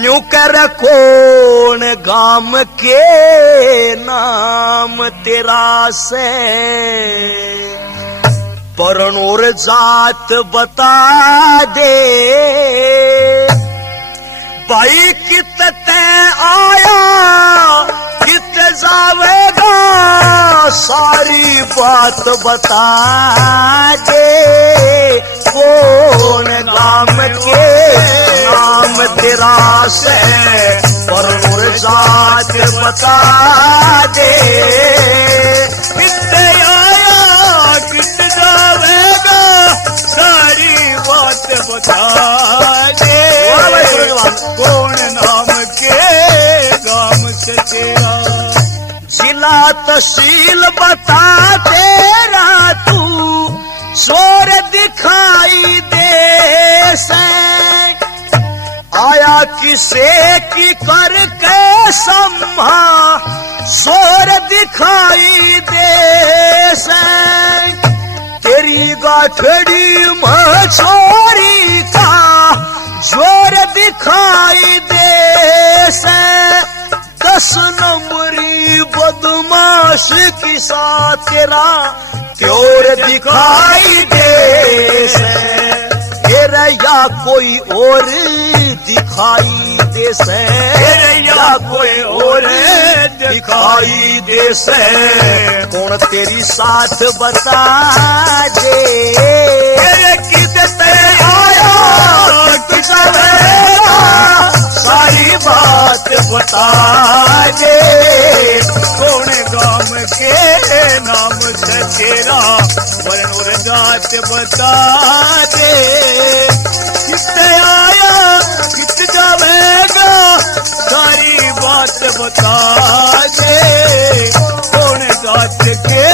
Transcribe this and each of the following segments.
New कर कौन गाम के नाम तेरा से परण और जात बता दे भाई कितने आया कितने जावेगा सारी बात बता दे कौन गाम के नाम तेरा से परण जात बता दे कितने आया कितने जावेगा सारी बात बता दे कौन नाम के गाम से तेरा जिला तहसील बता तेरा तू जोर दिखाई दे से आया किसे की करके सम्हा जोर दिखाई दे से तेरी गाठड़ी मछोरी का जोर दिखाई दे से 10 नंबरी बदमाश की सा तेरा त्योर दिखाई दे से तेरा या कोई और दिखाई दे से या कोई और दिखाई दे से कौन तेरी साथ बता दे कितने आया सारी बात बता दे कौन गाम के नाम से तेरा वर्ण और जात बता दे कितने आया कित जावेगा सारी बात बता दे कौन जात के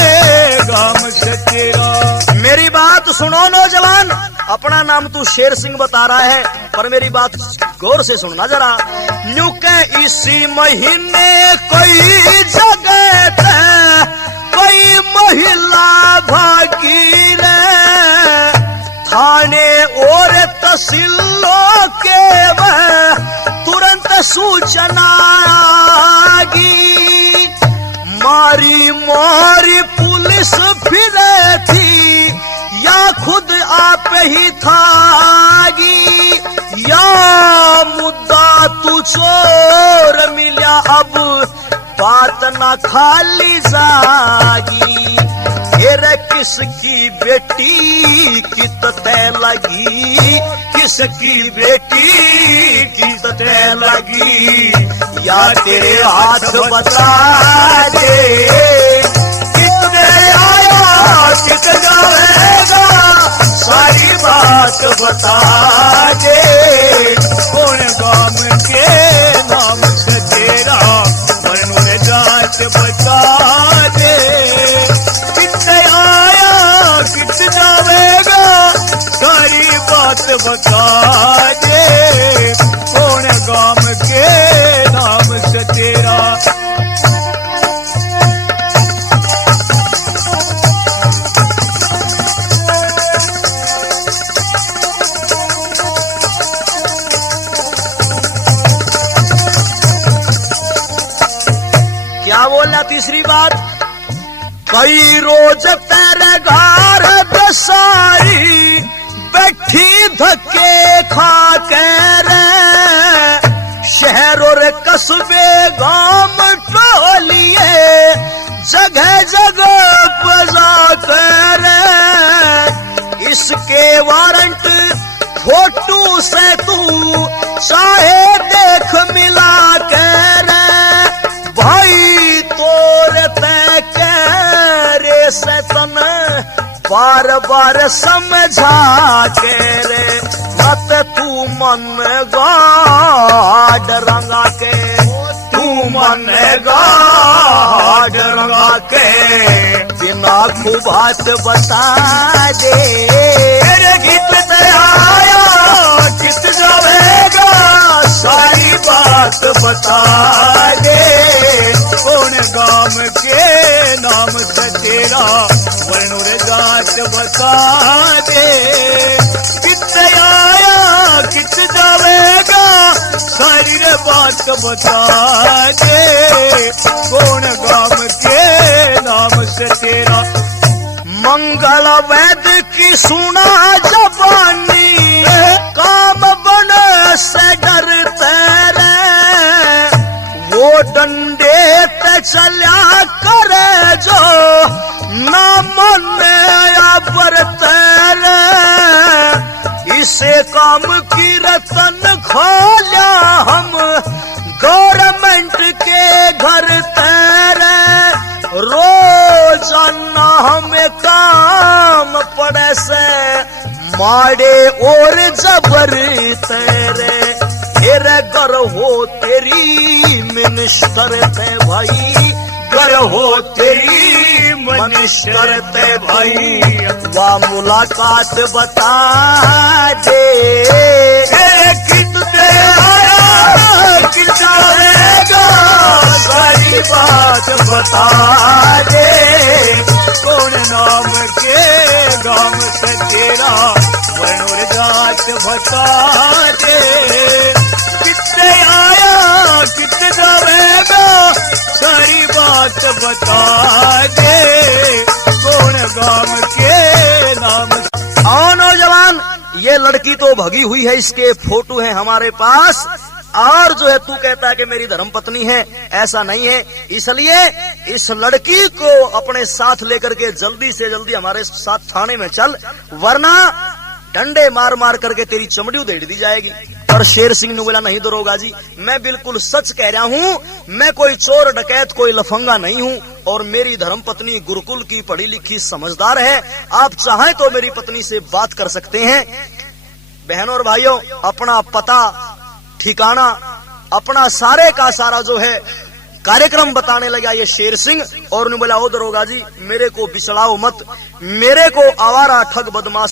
गाम से तेरा। मेरी बात सुनो नौजवान, अपना नाम तू शेर सिंह बता रहा है पर मेरी बात गौर से सुनना जरा। न्यू के इसी महीने कोई जगह थे कोई महिला भागी रे थाने और तहसीलों के वह तुरंत सूचना आगी मारी मारी पुलिस फिरे थी या खुद आप ही थागी या मुद्दा तू चोर मिला अब बात ना खाली जागी तेरे किसकी बेटी की तय लगी किसकी बेटी की तय लगी या तेरे हाथ बता दे कितने आया कित जाएगा सारी बात बता दे कौन गाम के नाम से तेरा वर्ण जात बता दे कितने आया कित जावेगा सारी बात बता दे कौन गाम के नाम से तेरा। क्या बोला तीसरी बात कई रोज तेरे घर दसारी बैठी धक्के खा के रे शहर और कस्बे गांव टोलिए जगह जगह बजा कर इसके वारंट फोटो से तू चाहे देख मिला कर भाई तोरे तय करे से तन बार बार समझा के रे मत तू मन गाड रंगा के तू मन गाड रंगा के बिना को बात बता दे तेरे गीत में आया कित जावेगा सारी बात बता दे कौन गाम के नाम से तेरा वर्ण जात बता दे बता दे, कौन गाम के नाम से तेरा। मंगल वैद की सुना जबानी, काम बन से डरते रे, वो डंडे ते चल्या करे जो ना मन या बरते रे। इसे काम की रतन खोलिया हम गवर्नमेंट के घर तेरे, रोजाना हमें काम पड़े से माड़े और जबर तेरे। तेरे घर हो तेरी मिनिस्टर थे भाई, घर हो तेरी मिनिस्टर थे भाई। वाह मुलाकात बता दे, कित दे आया कित जाएगा, सारी बात बता दे, कौन नाम के गाम से तेरा, बनोर जात बता दे। कितने आया कितने जाएगा, सारी बात बता दे, कौन गाम के नाम। आओ नौजवान, ये लड़की तो भगी हुई है, इसके फोटो है हमारे पास, और जो है तू कहता है कि मेरी धर्म पत्नी है, ऐसा नहीं है। इसलिए इस लड़की को अपने साथ लेकर के जल्दी से जल्दी हमारे साथ थाने में चल, वरना डंडे मार मार करके तेरी चमड़ी उधेड़ दी जाएगी। पर शेर सिंह ने बोला, नहीं दरोगा जी, मैं बिल्कुल सच कह रहा हूँ, मैं कोई चोर डकैत कोई लफंगा नहीं हूँ, और मेरी धर्म पत्नी गुरुकुल की पढ़ी लिखी समझदार है। आप चाहें तो मेरी पत्नी से बात कर सकते हैं। बहनों और भाइयों, अपना पता ठिकाना, अपना सारे का सारा जो है कार्यक्रम बताने लगा ये शेर सिंह, और उन्होंने बोला, ओ दरोगा जी, मेरे को बिछड़ाओ मत, मेरे को आवारा ठग बदमाश।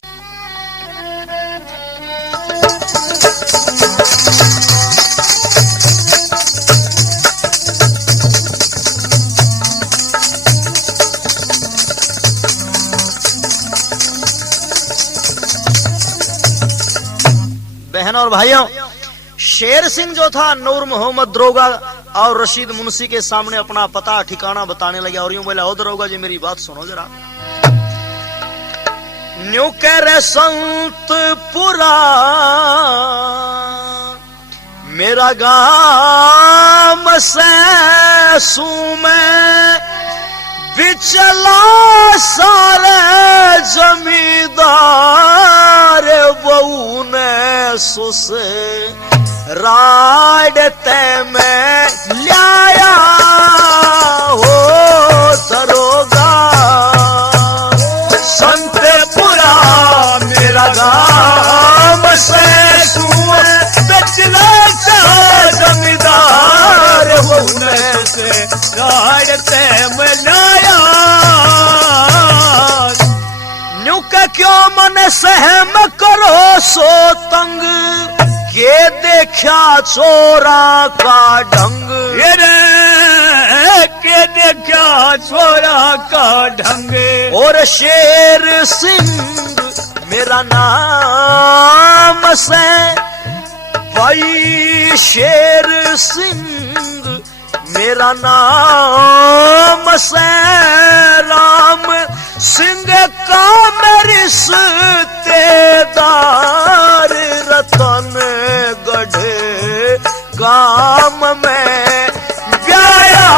बहनों और भाइयों, शेर सिंह जो था नूर मोहम्मद दरोगा और रशीद मुंशी के सामने अपना पता ठिकाना बताने लगा, और यूं बोला, ओ दरोगा जी मेरी बात सुनो जरा। न्यू कह रहे संतपुरा मेरा गाम से में बिचला सारे जमींदार बहू ने सुस राडते में लाया हो दरोगा। संतपुरा मेरा गाम से बिचला जमींदार बहू ने से राडते में लाया। क्यों मन सहम करो सो तंग, ये देखा चोरा का ढंग, के देखा चोरा का ढंग। और शेर सिंह मेरा नाम से भाई, शेर सिंह मेरा नाम से, राम सिंह का रिश्तेदार रतन गढ़े गाम में गया।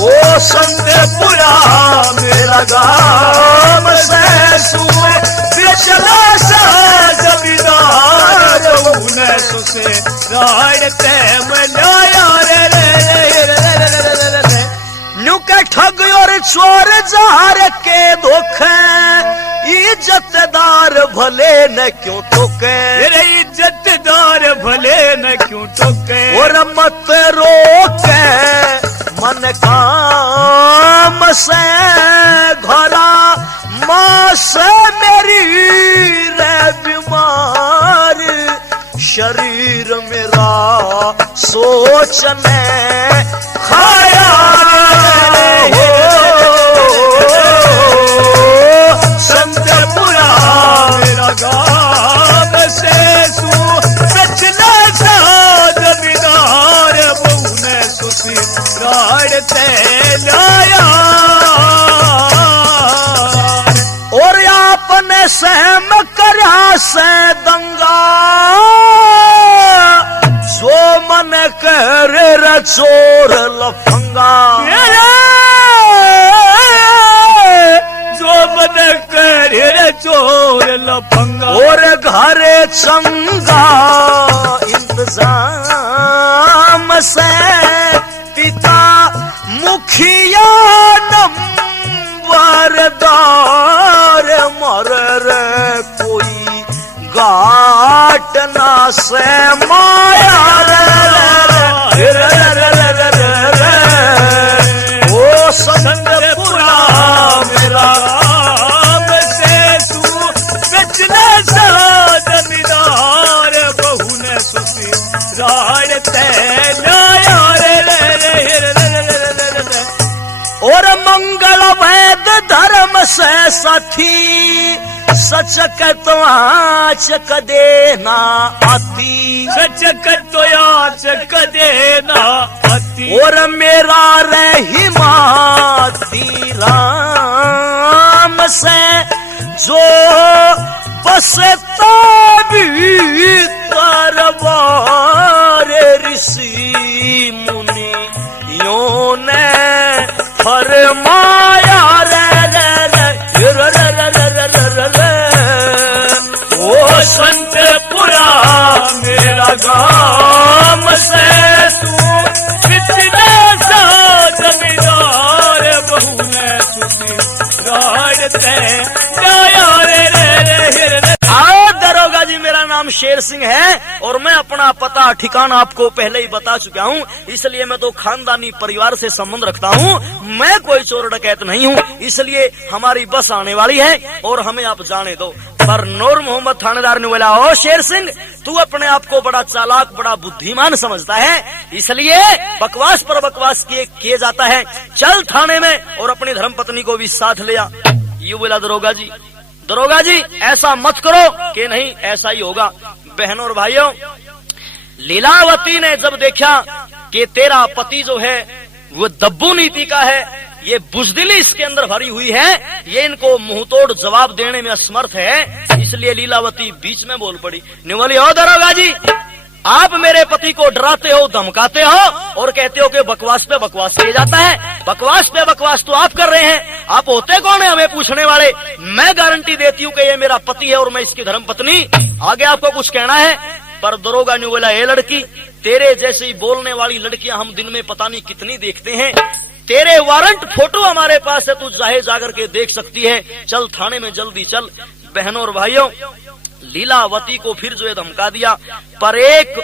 ओ संतपुरा मेरा गाम से बिचला सा जमींदार से राडते में लाया। नुके ठग और चोर जार के धोखे, इज्जतदार भले न क्यों ठोके, इज्जतदार भले न क्यों ठोके। और मत रोके मन काम से, घरा माँ से मेरी रे बीमार, शरीर मेरा सोचने खाया हो। संतपुरा मेरा गाम से से दंगा जो मन करे रे चोर लफंगा जो मन करे रे चोर लफंगा और घरे चंगा इंतजाम से पिता मुखिया नंबरदार मर रे कोई घाटना से माया ओ संतपुरा मेरा से तू बेचने सा जमींदार बहू ने सुखी राड़ते और मंगल वैद धर्म से साथी सच तो आच देना आती सच तो आच देना आती और मेरा रहीमाती राम से जो बस तरबार ऋषि मुनि यो ने फरमाया ओ संतपुरा मेरा गाम से तू पिछले सा जमींदार बहू ने सुनी राड़ते दरोगा जी। मेरा नाम शेर सिंह है और मैं अपना पता ठिकाना आपको पहले ही बता चुका हूँ, इसलिए मैं तो खानदानी परिवार से संबंध रखता हूँ। मैं कोई चोर डकैत नहीं हूँ, इसलिए हमारी बस आने वाली है और हमें आप जाने दो। पर नूर मोहम्मद थानेदार ने बोला, ओ शेर सिंह तू अपने आप को बड़ा चालाक बड़ा बुद्धिमान समझता है, इसलिए बकवास पर बकवास किए जाता है। चल थाने में और अपनी धर्मपत्नी को भी साथ ले आ। यूं बोला दरोगा जी। दरोगा जी ऐसा मत करो कि नहीं ऐसा ही होगा। बहनों और भाइयों, लीलावती ने जब देखा कि तेरा पति जो है वो दब्बू नीति का है, ये बुजदिली इसके अंदर भरी हुई है, ये इनको मुंहतोड़ जवाब देने में असमर्थ है, इसलिए लीलावती बीच में बोल पड़ी। बोली, ओ दरोगा जी आप मेरे पति को डराते हो धमकाते हो और कहते हो कि बकवास पे बकवास किया जाता है। बकवास पे बकवास तो आप कर रहे हैं, आप होते कौन है हमें पूछने वाले? मैं गारंटी देती हूँ कि ये मेरा पति है और मैं इसकी धर्मपत्नी। आगे आपको कुछ कहना है? पर दरोगा ने बोला, ए लड़की तेरे जैसी बोलने वाली लड़कियां हम दिन में पता नहीं कितनी देखते हैं, तेरे वारंट फोटो हमारे पास है, तू चाहे जाकर के देख सकती है, चल थाने में जल्दी चल। बहनों और भाइयों, लीलावती को फिर जो है धमका दिया। पर एक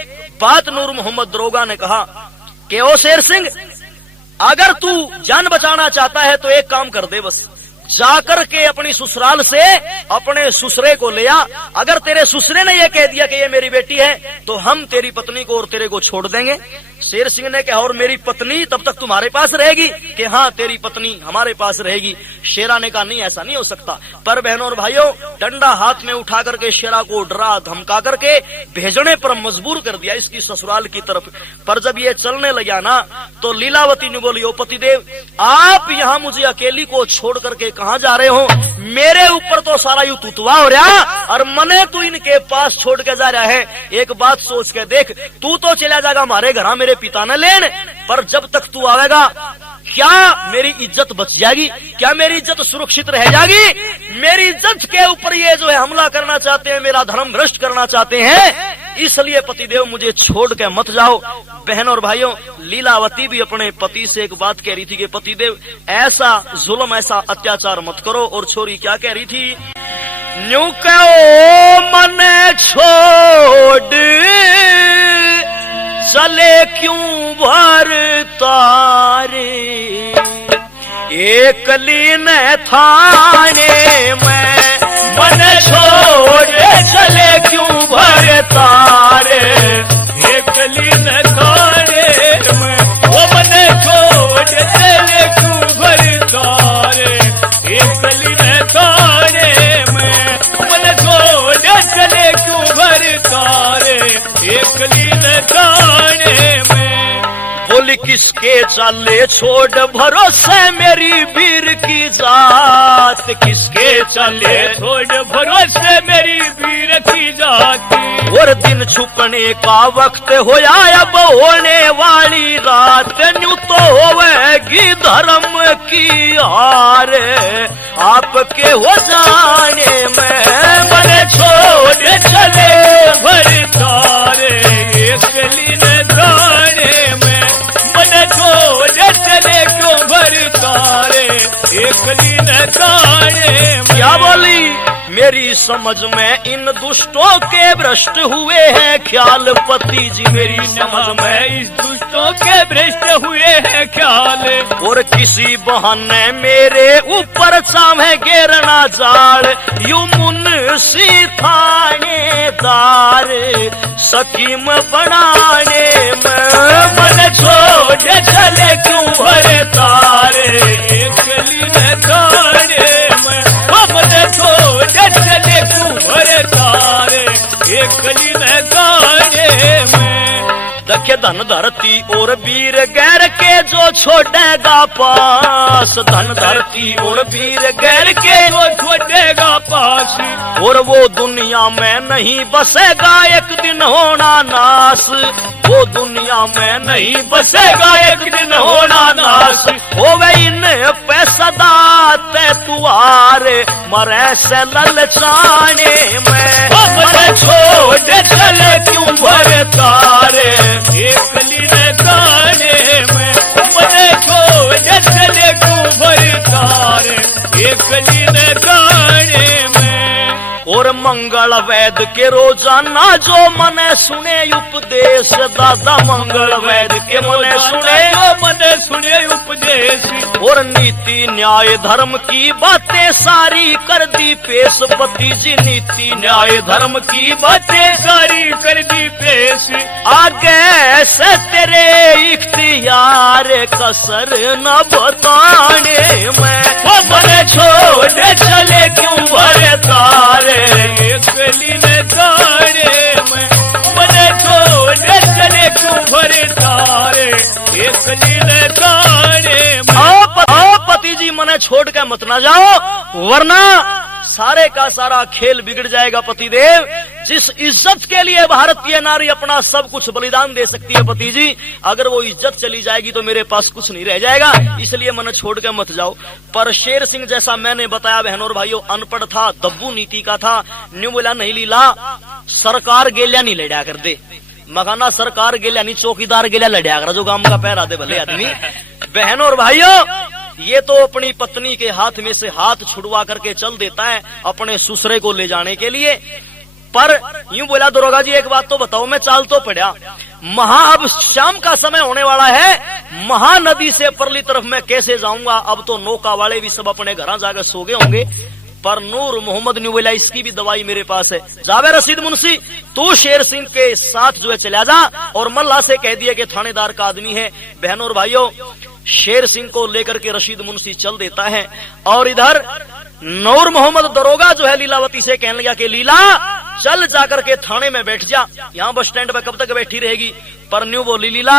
बात नूर मोहम्मद दरोगा ने कहा कि ओ शेर सिंह अगर तू जान बचाना चाहता है तो एक काम कर दे, बस जाकर के अपनी ससुराल से अपने ससुरे को ले आ। अगर तेरे ससुरे ने ये कह दिया कि ये मेरी बेटी है तो हम तेरी पत्नी को और तेरे को छोड़ देंगे। शेर सिंह ने कहा, और मेरी पत्नी तब तक तुम्हारे पास रहेगी? कि हाँ तेरी पत्नी हमारे पास रहेगी। शेरा ने कहा, नहीं ऐसा नहीं हो सकता। पर बहनों और भाइयों, डंडा हाथ में उठा करके शेरा को डरा धमका करके भेजने पर मजबूर कर दिया इसकी ससुराल की तरफ। पर जब ये चलने लगा ना तो लीलावती ने बोली, ओ पतिदेव आप यहाँ मुझे अकेली को छोड़ करके कहाँ जा रहे हो? मेरे ऊपर तो सारा यू तुतवा हो रहा और मने तू इनके पास छोड़ के जा रहा है। एक बात सोच के देख, तू तो चला जाएगा हमारे घर मेरे पिता ने लेने, पर जब तक तू आवेगा क्या मेरी इज्जत बच जाएगी? क्या मेरी इज्जत सुरक्षित रह जाएगी? मेरी इज्जत के ऊपर ये जो है हमला करना चाहते हैं, मेरा धर्म भ्रष्ट करना चाहते हैं, इसलिए पतिदेव मुझे छोड़ के मत जाओ। बहनों और भाइयों, लीलावती भी अपने पति से एक बात कह रही थी कि पतिदेव ऐसा जुल्म ऐसा अत्याचार मत करो। और छोरी क्या कह रही थी? न्यू कहो मन छोड़ चले क्यों भर तारे, एक लीन थाने में मन छोड़ चले क्यों भर तारे, एक लीन थाने में वो मन छोड़ चले क्यों भर तारे, एक लीन थाने में मन छोड़ चले क्यों भर तारे, एक लीन थाने में। बोली किसके चाले छोड़ भरोसे मेरी वीर की जात, किसके चाले छोड़ भरोसे मेरी वीर रावण का वक्त होया अब होने वाली रात, न्यू तो होवेगी धर्म की हार। आपके हो जाने में मन छोड़ चले भर तारे, एकली न जाने में मन छोड़ चले क्यों भर तारे, एकली न जाने में। क्या बोली? मेरी समझ में इन दुष्टों के भ्रष्ट हुए हैं ख्याल पति जी, मेरी समझ में इस दुष्टों के भ्रष्ट हुए हैं ख्याल। और किसी बहाने मेरे ऊपर चाहे घेरना जाड़, यू मुंशी थानेदार सकीम बनाने में मन छोड़ चले क्यों भरे तारे, एकली न जाने में मन छोड़ चले क्यों भरे तारे, एकली न जाने में। दखे धन धरती और वीर गैर के जो छोड़ेगा पास, धन धरती और वीर गैर के जो छोड़ेगा पास, और वो दुनिया में नहीं बसेगा एक दिन होना नाश, वो दुनिया में नहीं बसेगा एक दिन होना नाश। होवे इन पैसदा ते तुआरे मरे से ललचाने में मन छोड़ चले क्यों भरे तारे, एकली न जाने में मन छोड़ चले क्यों भरे तारे, एकली न जाने में। और मंगल वैद के रोजाना जो मने सुने उपदेश, दादा मंगल वैद के मने सुने जो मन सुने उपदेश, और नीति न्याय धर्म की बातें सारी कर दी पेश, पति जी नीति न्याय धर्म की बातें सारी कर दी पेश। आगे से तेरे इख्तियार कसर न बताने में मन छोड़ चले क्यों भरे तारे, एकली न जाने में मन छोड़ चले क्यों भरे तारे, एकली न जाने में। आओ पति जी मने छोड़ के मत ना जाओ, वरना सारे का सारा खेल बिगड़ जाएगा पति देव। जिस इज्जत के लिए भारतीय नारी अपना सब कुछ बलिदान दे सकती है पति जी, अगर वो इज्जत चली जाएगी तो मेरे पास कुछ नहीं रह जाएगा, इसलिए मन छोड़ के मत जाओ। पर शेर सिंह जैसा मैंने बताया बहनों और भाइयों अनपढ़ था, दब्बू नीति का था, न्यू बोला नहीं लीला सरकार गेलिया नहीं लड़ा कर दे, मकाना सरकार गेलिया नहीं चौकीदार गेलिया लड़ा कर, जो गांव का पैर दे भले आदमी। बहनों और भाइयों ये तो अपनी पत्नी के हाथ में से हाथ छुड़वा करके चल देता है अपने ससुरे को ले जाने के लिए। पर यूं बोला दरोगा जी एक बात तो बताओ, मैं चाल तो पड़ा अब शाम का समय होने वाला है, महानदी से परली तरफ मैं कैसे जाऊंगा? अब तो नौका वाले भी सब अपने घर जाकर सो गए होंगे, पर नूर मोहम्मद न्यू बोला इसकी भी दवाई मेरे पास है। जावे रशीद मुंशी तू शेर सिंह के साथ जो है चला जा, और मल्ला से कह दिया कि थानेदार का आदमी है। बहनों और भाइयों शेर सिंह को लेकर के रशीद मुंशी चल देता है, और इधर नूर मोहम्मद दरोगा जो है लीलावती से कहने लगा कि लीला चल जाकर के थाने में बैठ जा, यहाँ बस स्टैंड पे कब तक बैठी रहेगी? पर न्यू बोली लीला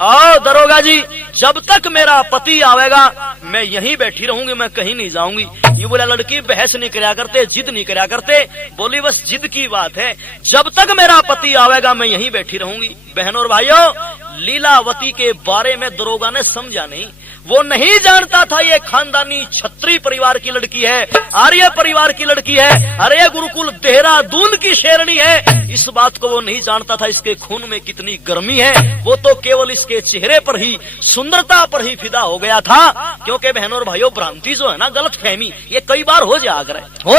आओ दरोगा जी जब तक मेरा पति आवेगा मैं यहीं बैठी रहूंगी, मैं कहीं नहीं जाऊंगी। ये बोला लड़की बहस नहीं करया करते, जिद नहीं करया करते, बोली बस जिद की बात है, जब तक मेरा पति आवेगा मैं यहीं बैठी रहूंगी। बहनों और भाइयों लीलावती के बारे में दरोगा ने समझा नहीं, वो नहीं जानता था ये खानदानी छत्री परिवार की लड़की है, आर्य परिवार की लड़की है, अरे गुरुकुल देहरादून की शेरनी है। इस बात को वो नहीं जानता था इसके खून में कितनी गर्मी है, वो तो केवल इसके चेहरे पर ही सुंदरता पर ही फिदा हो गया था। क्योंकि बहनों और भाइयों भ्रांति जो है ना, गलत फहमी, ये कई बार हो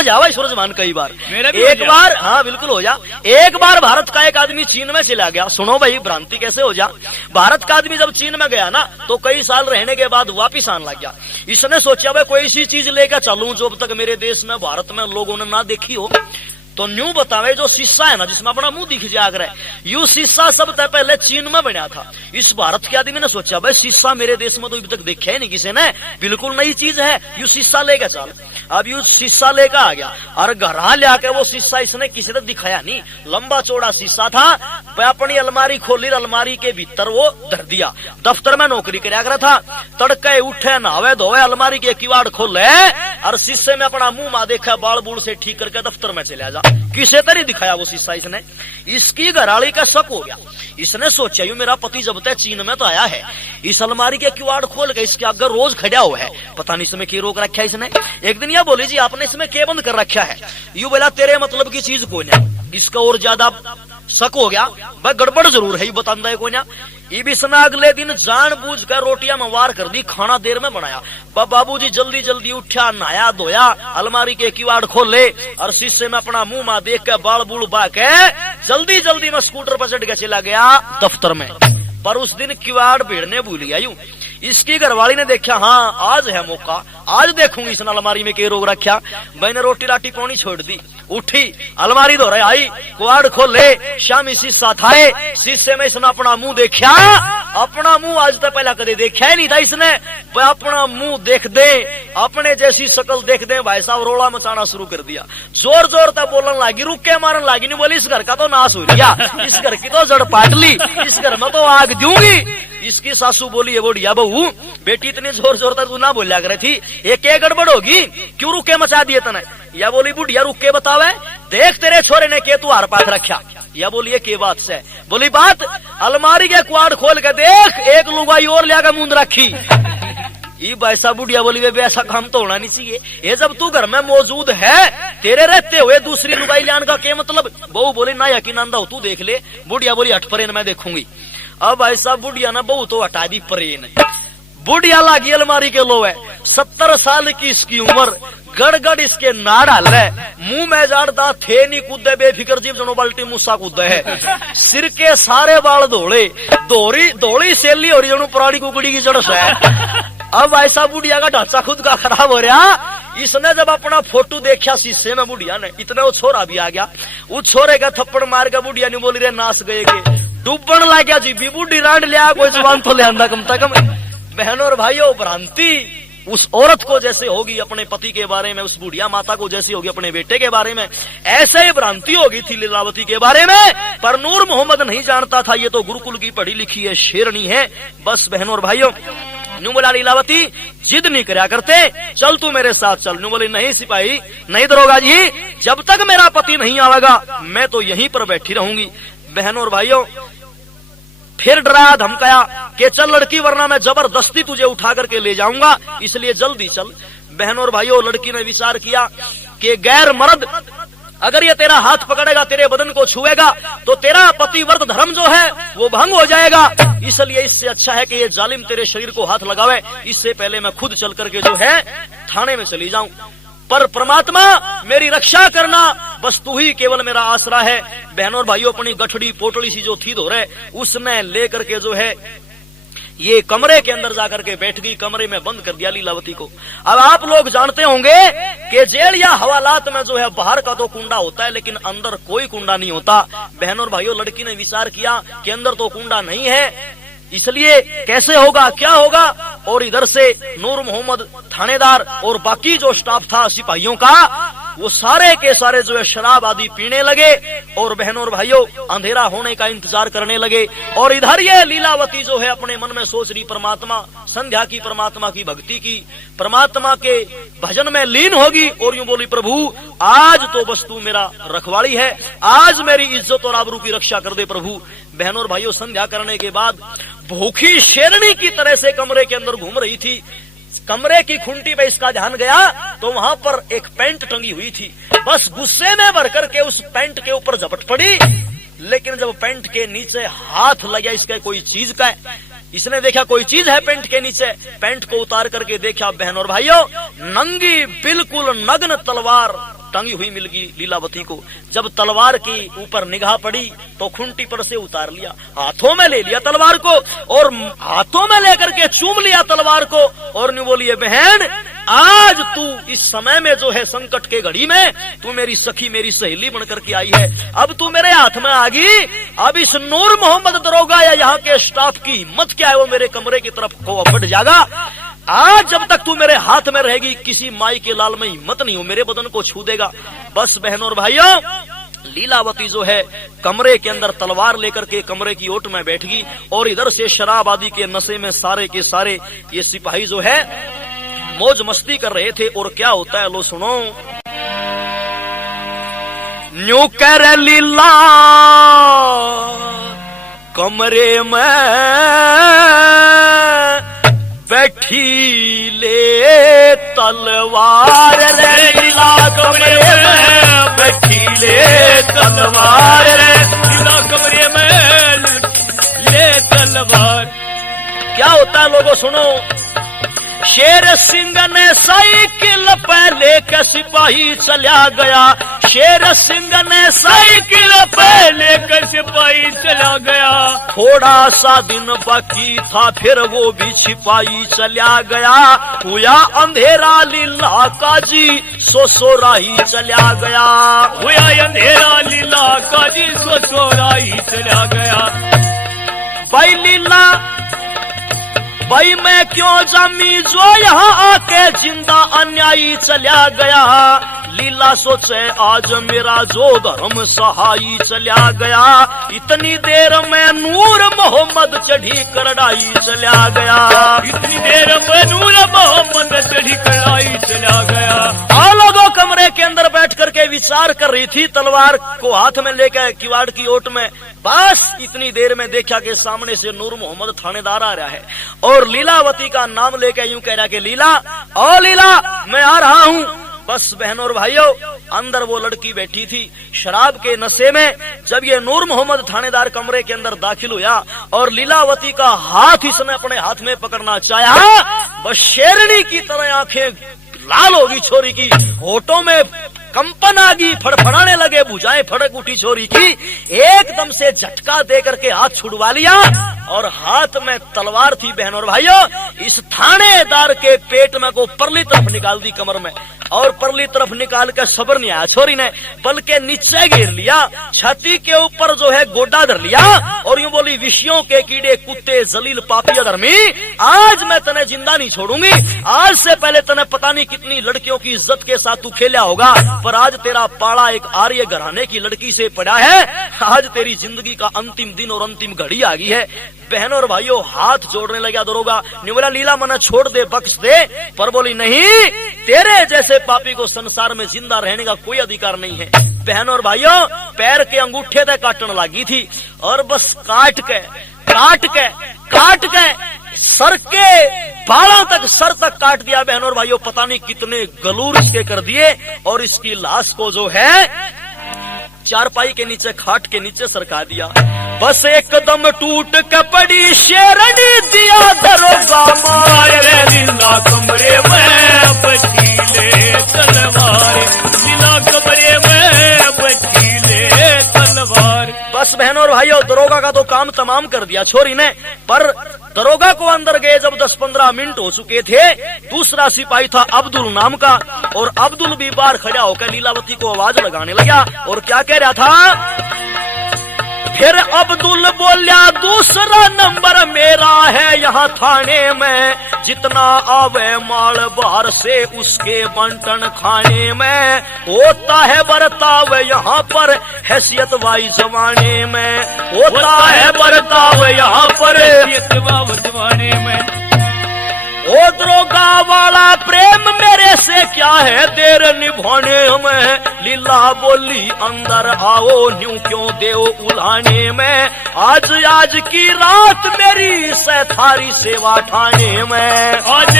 जावा सूरजमान, कई बार एक बार, हाँ बिल्कुल हो जा। एक बार भारत का एक आदमी चीन में चला गया, सुनो भाई भ्रांति कैसे हो जा। भारत का आदमी जब चीन में गया ना तो कई साल रहने के बाद वापिस आने लग गया। इसने सोचा भाई कोई सी चीज लेकर चलूं जो अब तक मेरे देश में भारत में लोगों ने ना देखी हो। तो न्यू बतावे जो शीशा है ना जिसमें अपना मुंह दिख जाग रहा है, यू शीशा सब तय पहले चीन में बना था। इस भारत के आदमी ने सोचा भाई शीशा मेरे देश में तो अभी तक देखा ही नहीं किसी ने, बिल्कुल नई चीज है, यू शीशा लेकर चल। अब यू शीशा लेकर आ गया और घर ले आकर वो शीशा इसने किसी ने दिखाया नहीं, लंबा चौड़ा शीशा था। अपनी अलमारी खोली, अलमारी के भीतर वो धर दिया। दफ्तर में नौकरी कराया करा था, तड़के उठे नहावे धोवे, अलमारी के किवाड़ खोले और शीशे में अपना मुंह मा देखा, बाल बूढ़ से ठीक करके दफ्तर में चला जा। किसे तरह दिखाया वो शीशा इसने। इसकी घरवाली का शक हो गया। इसने सोचा यूं मेरा पति जब तक चीन में तो आया है, इस अलमारी के किवाड़ खोल के इसके आगे रोज खड़ा हुआ है, पता नहीं इसमें क्या रोक रखा है इसने। एक दिन यह बोली जी आपने इसमें क्या बंद कर रखा है। यूं बोला तेरे मतलब की चीज को ना। इसका और ज्यादा शक हो गया, वह गड़बड़ जरूर है, ये बतांदा है को ना। इसने अगले दिन जानबूझ कर रोटियां में वार कर दी, खाना देर में बनाया। बाबूजी जल्दी जल्दी उठा, नहाया धोया, अलमारी के किवाड़ खोले और शीशे में अपना मुंह मा देख के बाल बूढ़ बा के जल्दी जल्दी में स्कूटर पर चढ़ के चला गया दफ्तर में। पर उस दिन किवाड़ भिड़ने भूल गया। यूं इसकी घरवाली ने देखा, हाँ आज है मौका, आज देखूंगी इसने अलमारी में के रोग रखा। मैंने रोटी राटी पानी छोड़ दी, उठी अलमारी धो रहे आई, कुआड़ खोले, शामी शीशा थाए, शीशे में इसने अपना मुंह देखा। अपना मुंह आज तक पहला कदे देखा ही नहीं था इसने। अपना मुंह देख दे, अपने जैसी शक्ल देख दे, भाई साहब रोला मचाना शुरू कर दिया। जोर जोर तक बोलने लगी, रुक के मारने लगी। नहीं बोली इस घर का तो नाश हो गया, इस घर की तो जड़ पाट ली, इस घर में तो आग दूंगी। इसकी सासू बोली है बुढ़िया बहू, बेटी इतनी जोर जोर तक तू ना बोलिया करे थी, एक एक गड़बड़ होगी, क्यों रुके मचा दिए तने। या बोली बुढ़िया रुक के बतावे, देख तेरे छोरे ने के तू हार पाथ रखा। या बोलिए के बात से। बोली बात, अलमारी के कुआड़ खोल के देख, एक लुगाई और लिया मूंद रखी। ये वैसा बुढ़िया बोली वे ऐसा काम तो होना नहीं चाहिए, ये जब तू घर में मौजूद है, तेरे रहते हुए दूसरी लुगाई लाने का क्या मतलब। बहू बोली ना यकीन आंदा हो तू देख ले। बुढ़िया बोली हट परेन मैं देखूंगी। अब ऐसा बुढ़िया ना बहू तो हटा दी परेन। बुढ़िया लागी अलमारी के लो है, 70 साल की इसकी उम्र, गड़गड़ इसके नाड़ हल है, मुंह में जाड़दा थे नहीं कूदे, बेफिक्र जीव जनो बाल्टी मुस्सा कूदे है, सिर के सारे बाल धोले, धोली सेली हो रही जनो पुरानी कुकड़ी की जड़ है। अब ऐसा बुढ़िया का ढांचा खुद का खराब हो रहा। इसने जब अपना फोटो देखा शीशे में बुढ़िया ने, इतना वो छोरा भी आ गया। उस छोरे का थप्पड़ मार के बुढ़िया ने बोली रे नाश गए के, डूबन लग गया जी। बूढ़ी रांड लिया, कोई जुबान तो ले आंदा कम से कम। बहनों और भाइयों, भ्रांति उस औरत को जैसे होगी अपने पति के बारे में, उस बुढ़िया माता को जैसी होगी अपने बेटे के बारे में, ऐसे ही भ्रांति होगी थी लीलावती के बारे में। पर नूर मोहम्मद नहीं जानता था ये तो गुरुकुल की पढ़ी लिखी है, शेरनी है। बस बहनों और भाइयों, न्यू बोला लीलावती जिद नहीं करया करते, चल तू मेरे साथ चल। न्यू बोली नहीं सिपाही, नहीं दरोगा जी, जब तक मेरा पति नहीं आवेगा मैं तो यहीं पर बैठी रहूंगी। बहनों और भाइयों, फिर डराया धमकाया कि चल लड़की, वरना मैं जबरदस्ती तुझे उठा करके ले जाऊंगा, इसलिए जल्दी चल। बहनों और भाइयों, लड़की ने विचार किया कि गैर मर्द अगर ये तेरा हाथ पकड़ेगा, तेरे बदन को छुएगा, तो तेरा पतिव्रत धर्म जो है वो भंग हो जाएगा। इसलिए इससे अच्छा है कि ये जालिम तेरे शरीर को हाथ लगावे, इससे पहले मैं खुद चल करके जो है थाने में चली जाऊं। पर परमात्मा मेरी रक्षा करना, बस तू ही केवल मेरा आसरा है। बहनों और भाइयों, अपनी गठड़ी पोटली सी जो थी धो रहे, उसने लेकर के जो है ये कमरे के अंदर जाकर के बैठ गई, कमरे में बंद कर दिया लीलावती को। अब आप लोग जानते होंगे कि जेल या हवालात में जो है बाहर का तो कुंडा होता है, लेकिन अंदर कोई कुंडा नहीं होता। बहनों और भाइयों, लड़की ने विचार किया कि अंदर तो कुंडा नहीं है, इसलिए कैसे होगा, क्या होगा। और इधर से नूर मोहम्मद थानेदार और बाकी जो स्टाफ था सिपाहियों का, वो सारे के सारे जो है शराब आदि पीने लगे और बहनों और भाइयों अंधेरा होने का इंतजार करने लगे। और इधर ये लीलावती जो है अपने मन में सोच रही परमात्मा, संध्या की परमात्मा की भक्ति की, परमात्मा के भजन में लीन होगी और यूं बोली प्रभु आज तो बस तू मेरा रखवाली है, आज मेरी इज्जत और आबरू की रक्षा कर दे प्रभु। बहनों और भाइयों, संध्या करने के बाद भूखी शेरनी की तरह से कमरे के अंदर घूम रही थी। कमरे की खुंटी पे इसका ध्यान गया तो वहां पर एक पैंट टंगी हुई थी। बस गुस्से में भर करके उस पैंट के ऊपर झपट पड़ी, लेकिन जब पैंट के नीचे हाथ लगा इसका कोई चीज का, इसने देखा कोई चीज है पैंट के नीचे, पैंट को उतार करके देखा, बहनों और भाइयों नंगी बिल्कुल नग्न तलवार टंगी हुई मिल गई लीलावती को। जब तलवार की ऊपर निगाह पड़ी तो खुंटी पर से उतार लिया, हाथों में ले लिया तलवार को और हाथों में लेकर के चूम लिया तलवार को और न्यू बोलिए बहन आज तू इस समय में जो है संकट के घड़ी में तू मेरी सखी मेरी सहेली बनकर के आई है, अब तू मेरे हाथ में आ गई। अब इस नूर मोहम्मद दरोगा या यहाँ के स्टाफ की हिम्मत क्या है, वो मेरे कमरे की तरफ को बढ़ जाएगा। आज जब तक तू मेरे हाथ में रहेगी किसी माई के लाल में हिम्मत नहीं हो मेरे बदन को छू देगा। बस बहनों और भाइयों, लीलावती जो है कमरे के अंदर तलवार लेकर के कमरे की ओट में बैठ गई और इधर से शराब आदि के नशे में सारे के सारे ये सिपाही जो है मौज मस्ती कर रहे थे। और क्या होता है लो सुनो। न्यू कर लीला कमरे में बैठी ले तलवार रे, लीला कमरे में बैठी ले तलवार रे, लीला कमरे में ले तलवार। क्या होता है लोगों सुनो। शेर सिंह ने साइकिल पे लेकर सिपाही चला गया, शेर सिंह ने साइकिल पे लेकर सिपाही चला गया। थोड़ा सा दिन बाकी था फिर वो भी सिपाही चला गया। हुआ अंधेरा लीला काजी सोसोराही चला गया, हुआ अंधेरा लीला काजी सोसोराही चला गया। भाई लीला भाई मैं क्यों जमी जो यहाँ आके जिंदा अन्यायी चला गया। लीला सोचे आज मेरा जो धर्म सहाई चला गया। इतनी देर में नूर मोहम्मद चढ़ी करड़ाई चला गया, इतनी देर में नूर मोहम्मद चढ़ी करड़ाई चला गया। आ लोगों कमरे के अंदर बैठ करके विचार कर रही थी, तलवार को हाथ में लेकर किवाड़ की ओट में। बस इतनी देर में देखा कि सामने से नूर मोहम्मद थानेदार आ रहा है और लीलावती का नाम लेकर यूं कह रहा कि लीला ओ लीला मैं आ रहा हूँ। बस बहनों और भाइयों अंदर वो लड़की बैठी थी शराब के नशे में। जब ये नूर मोहम्मद थानेदार कमरे के अंदर दाखिल हुआ और लीलावती का हाथ इसने अपने हाथ में पकड़ना चाहा, बस शेरनी की तरह आंखें लाल होगी छोरी की, होठों में कंपन आ गई, फड़फड़ाने लगे, भुजाएं फड़क उठी छोरी की। एकदम से झटका दे करके हाथ छुड़वा लिया और हाथ में तलवार थी। बहनों और भाइयों इस थानेदार के पेट में को परली तरफ निकाल दी कमर में, और परली तरफ निकाल कर सबर नहीं आया छोरी ने, बल के नीचे गिर लिया, छाती के ऊपर जो है गोडा धर लिया और यूं बोली विषयों के कीड़े कुत्ते जलील पापी अधर्मी, आज मैं तने जिंदा नहीं छोड़ूंगी। आज से पहले तने पता नहीं कितनी लड़कियों की इज्जत के साथ तू खेला होगा, पर आज तेरा पाड़ा एक आर्य घराने की लड़की से पड़ा है। आज तेरी जिंदगी का अंतिम दिन और अंतिम घड़ी आ गई है। बहनों और भाइयों हाथ जोड़ने लगा दरोगा। निवला लीला मना छोड़ दे बख्श दे, पर बोली नहीं, तेरे जैसे पापी को संसार में जिंदा रहने का कोई अधिकार नहीं है। बहनों और भाइयों पैर के अंगूठे तक काटने लगी थी और बस काट के सर के बालों तक, सर तक काट दिया। बहनों और भाइयों पता नहीं कितने गलूर इसके कर दिए और इसकी लाश को जो है चारपाई के नीचे खाट के नीचे सरका दिया। बस एकदम टूट के पड़ी शेरनी दिया दरोगा मार रे, लीला कमरे में बैठी ले तलवार, लीला कमरे में बैठी ले तलवार। बस बहनों और भाइयों दरोगा का तो काम तमाम कर दिया छोरी ने, पर दरोगा को अंदर गए जब 10-15 मिनट हो चुके थे, दूसरा सिपाही था अब्दुल नाम का, और अब्दुल भी बाहर खड़ा होकर लीलावती को आवाज लगाने लगा और क्या कह रहा था। फिर अब्दुल बोलिया दूसरा नंबर मेरा है यहाँ थाने में, जितना आवे माल बाहर से उसके बंटन खाने में, होता है बर्ताव यहाँ पर हैसियत वाई जमाने में, होता है बर्ताव यहाँ पर हैसियत वाई जमाने में। ओ दरोगा वाला प्रेम मेरे से क्या है देर निभाने में। लीला बोली अंदर आओ न्यू क्यों देव उलाने में, आज की रात मेरी से थारी सेवा ठाने में, आज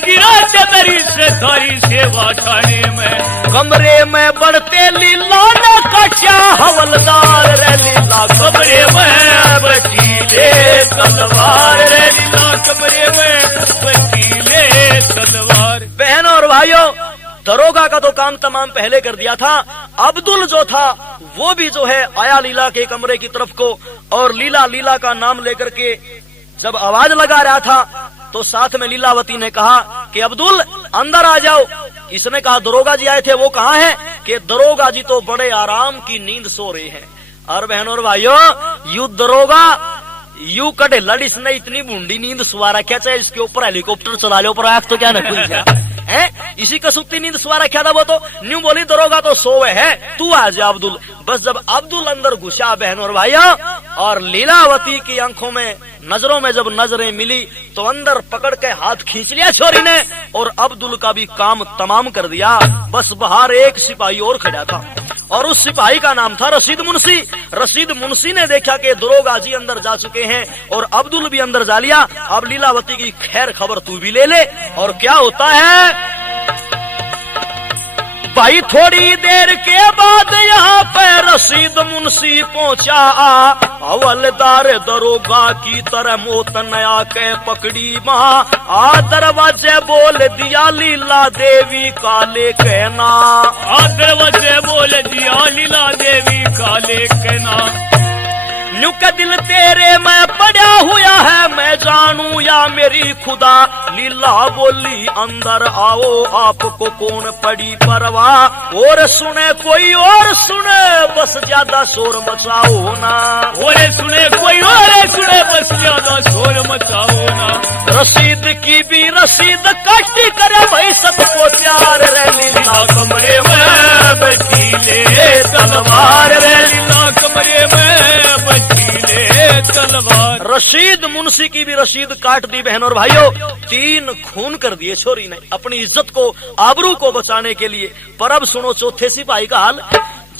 की रात मेरी से थारी सेवा ठाने में। कमरे में बढ़ते लीला ने कचा हवलदार रे, लीला कमरे में बैठी ले तलवार रे, लीला कमरे में बैठी ले तलवार। बहनों और भाइयों दरोगा का तो काम तमाम पहले कर दिया था। अब्दुल जो था वो भी जो है आया लीला के कमरे की तरफ को, और लीला का नाम लेकर के जब आवाज लगा रहा था तो साथ में लीलावती ने कहा कि अब्दुल अंदर आ जाओ। इसने कहा दरोगा जी आए थे, वो कहाँ हैं? कि दरोगा जी तो बड़े आराम की नींद सो रहे हैं। और बहनों और भाइयों यू दरोगा यू कटे लड़, इसने इतनी बूंदी नींद सुवा रखा, चाहे इसके ऊपर हेलीकॉप्टर चला लो पर आंख तो क्या न खुल गया है, इसी का सुक्ति नींद सुवा रखा था वो तो। न्यू बोली दरोगा तो सोए है, तू आ जा अब्दुल। बस जब अब्दुल अंदर घुसा बहनों और भाइयों, और लीलावती की आंखों में नजरों में जब नजरें मिली तो अंदर पकड़ के हाथ खींच लिया छोरी ने, और अब्दुल का भी काम तमाम कर दिया। बस बाहर एक सिपाही और खड़ा था, और उस सिपाही का नाम था रशीद मुंशी। रशीद मुंशी ने देखा कि दरोगा जी अंदर जा चुके हैं और अब्दुल भी अंदर जा लिया। अब लीलावती की खैर खबर तू भी ले ले। और क्या होता है भाई, थोड़ी देर के बाद यहाँ पे रशीद मुंशी पहुंचा। हवलदार दरोगा की तरह मौत नया के पकड़ी माँ, आ दरवाजे बोल दिया लीला देवी काले कहना। आ दरवाजे बोल दिया लीला देवी काले कहना। न्यू के दिल तेरे में पड़ा हुआ है, मैं जानू या मेरी खुदा। लीला बोली अंदर आओ, आपको कौन पड़ी परवाह। और सुने कोई और सुने, बस ज्यादा शोर मचाओ ना। और सुने कोई और सुने, बस ज्यादा शोर मचाओ ना। रशीद की भी रशीद काटी करे भाई, सबको प्यार रे। लीला कमरे में बैठी ले तलवार रे, लीला कमरे में बैठी ले तलवार। रशीद मुंशी की भी रशीद काट दी बहन और भाइयों। 3 खून कर दिए छोरी ने अपनी इज्जत को, आबरू को बचाने के लिए। पर अब सुनो चौथे सिपाही का हाल।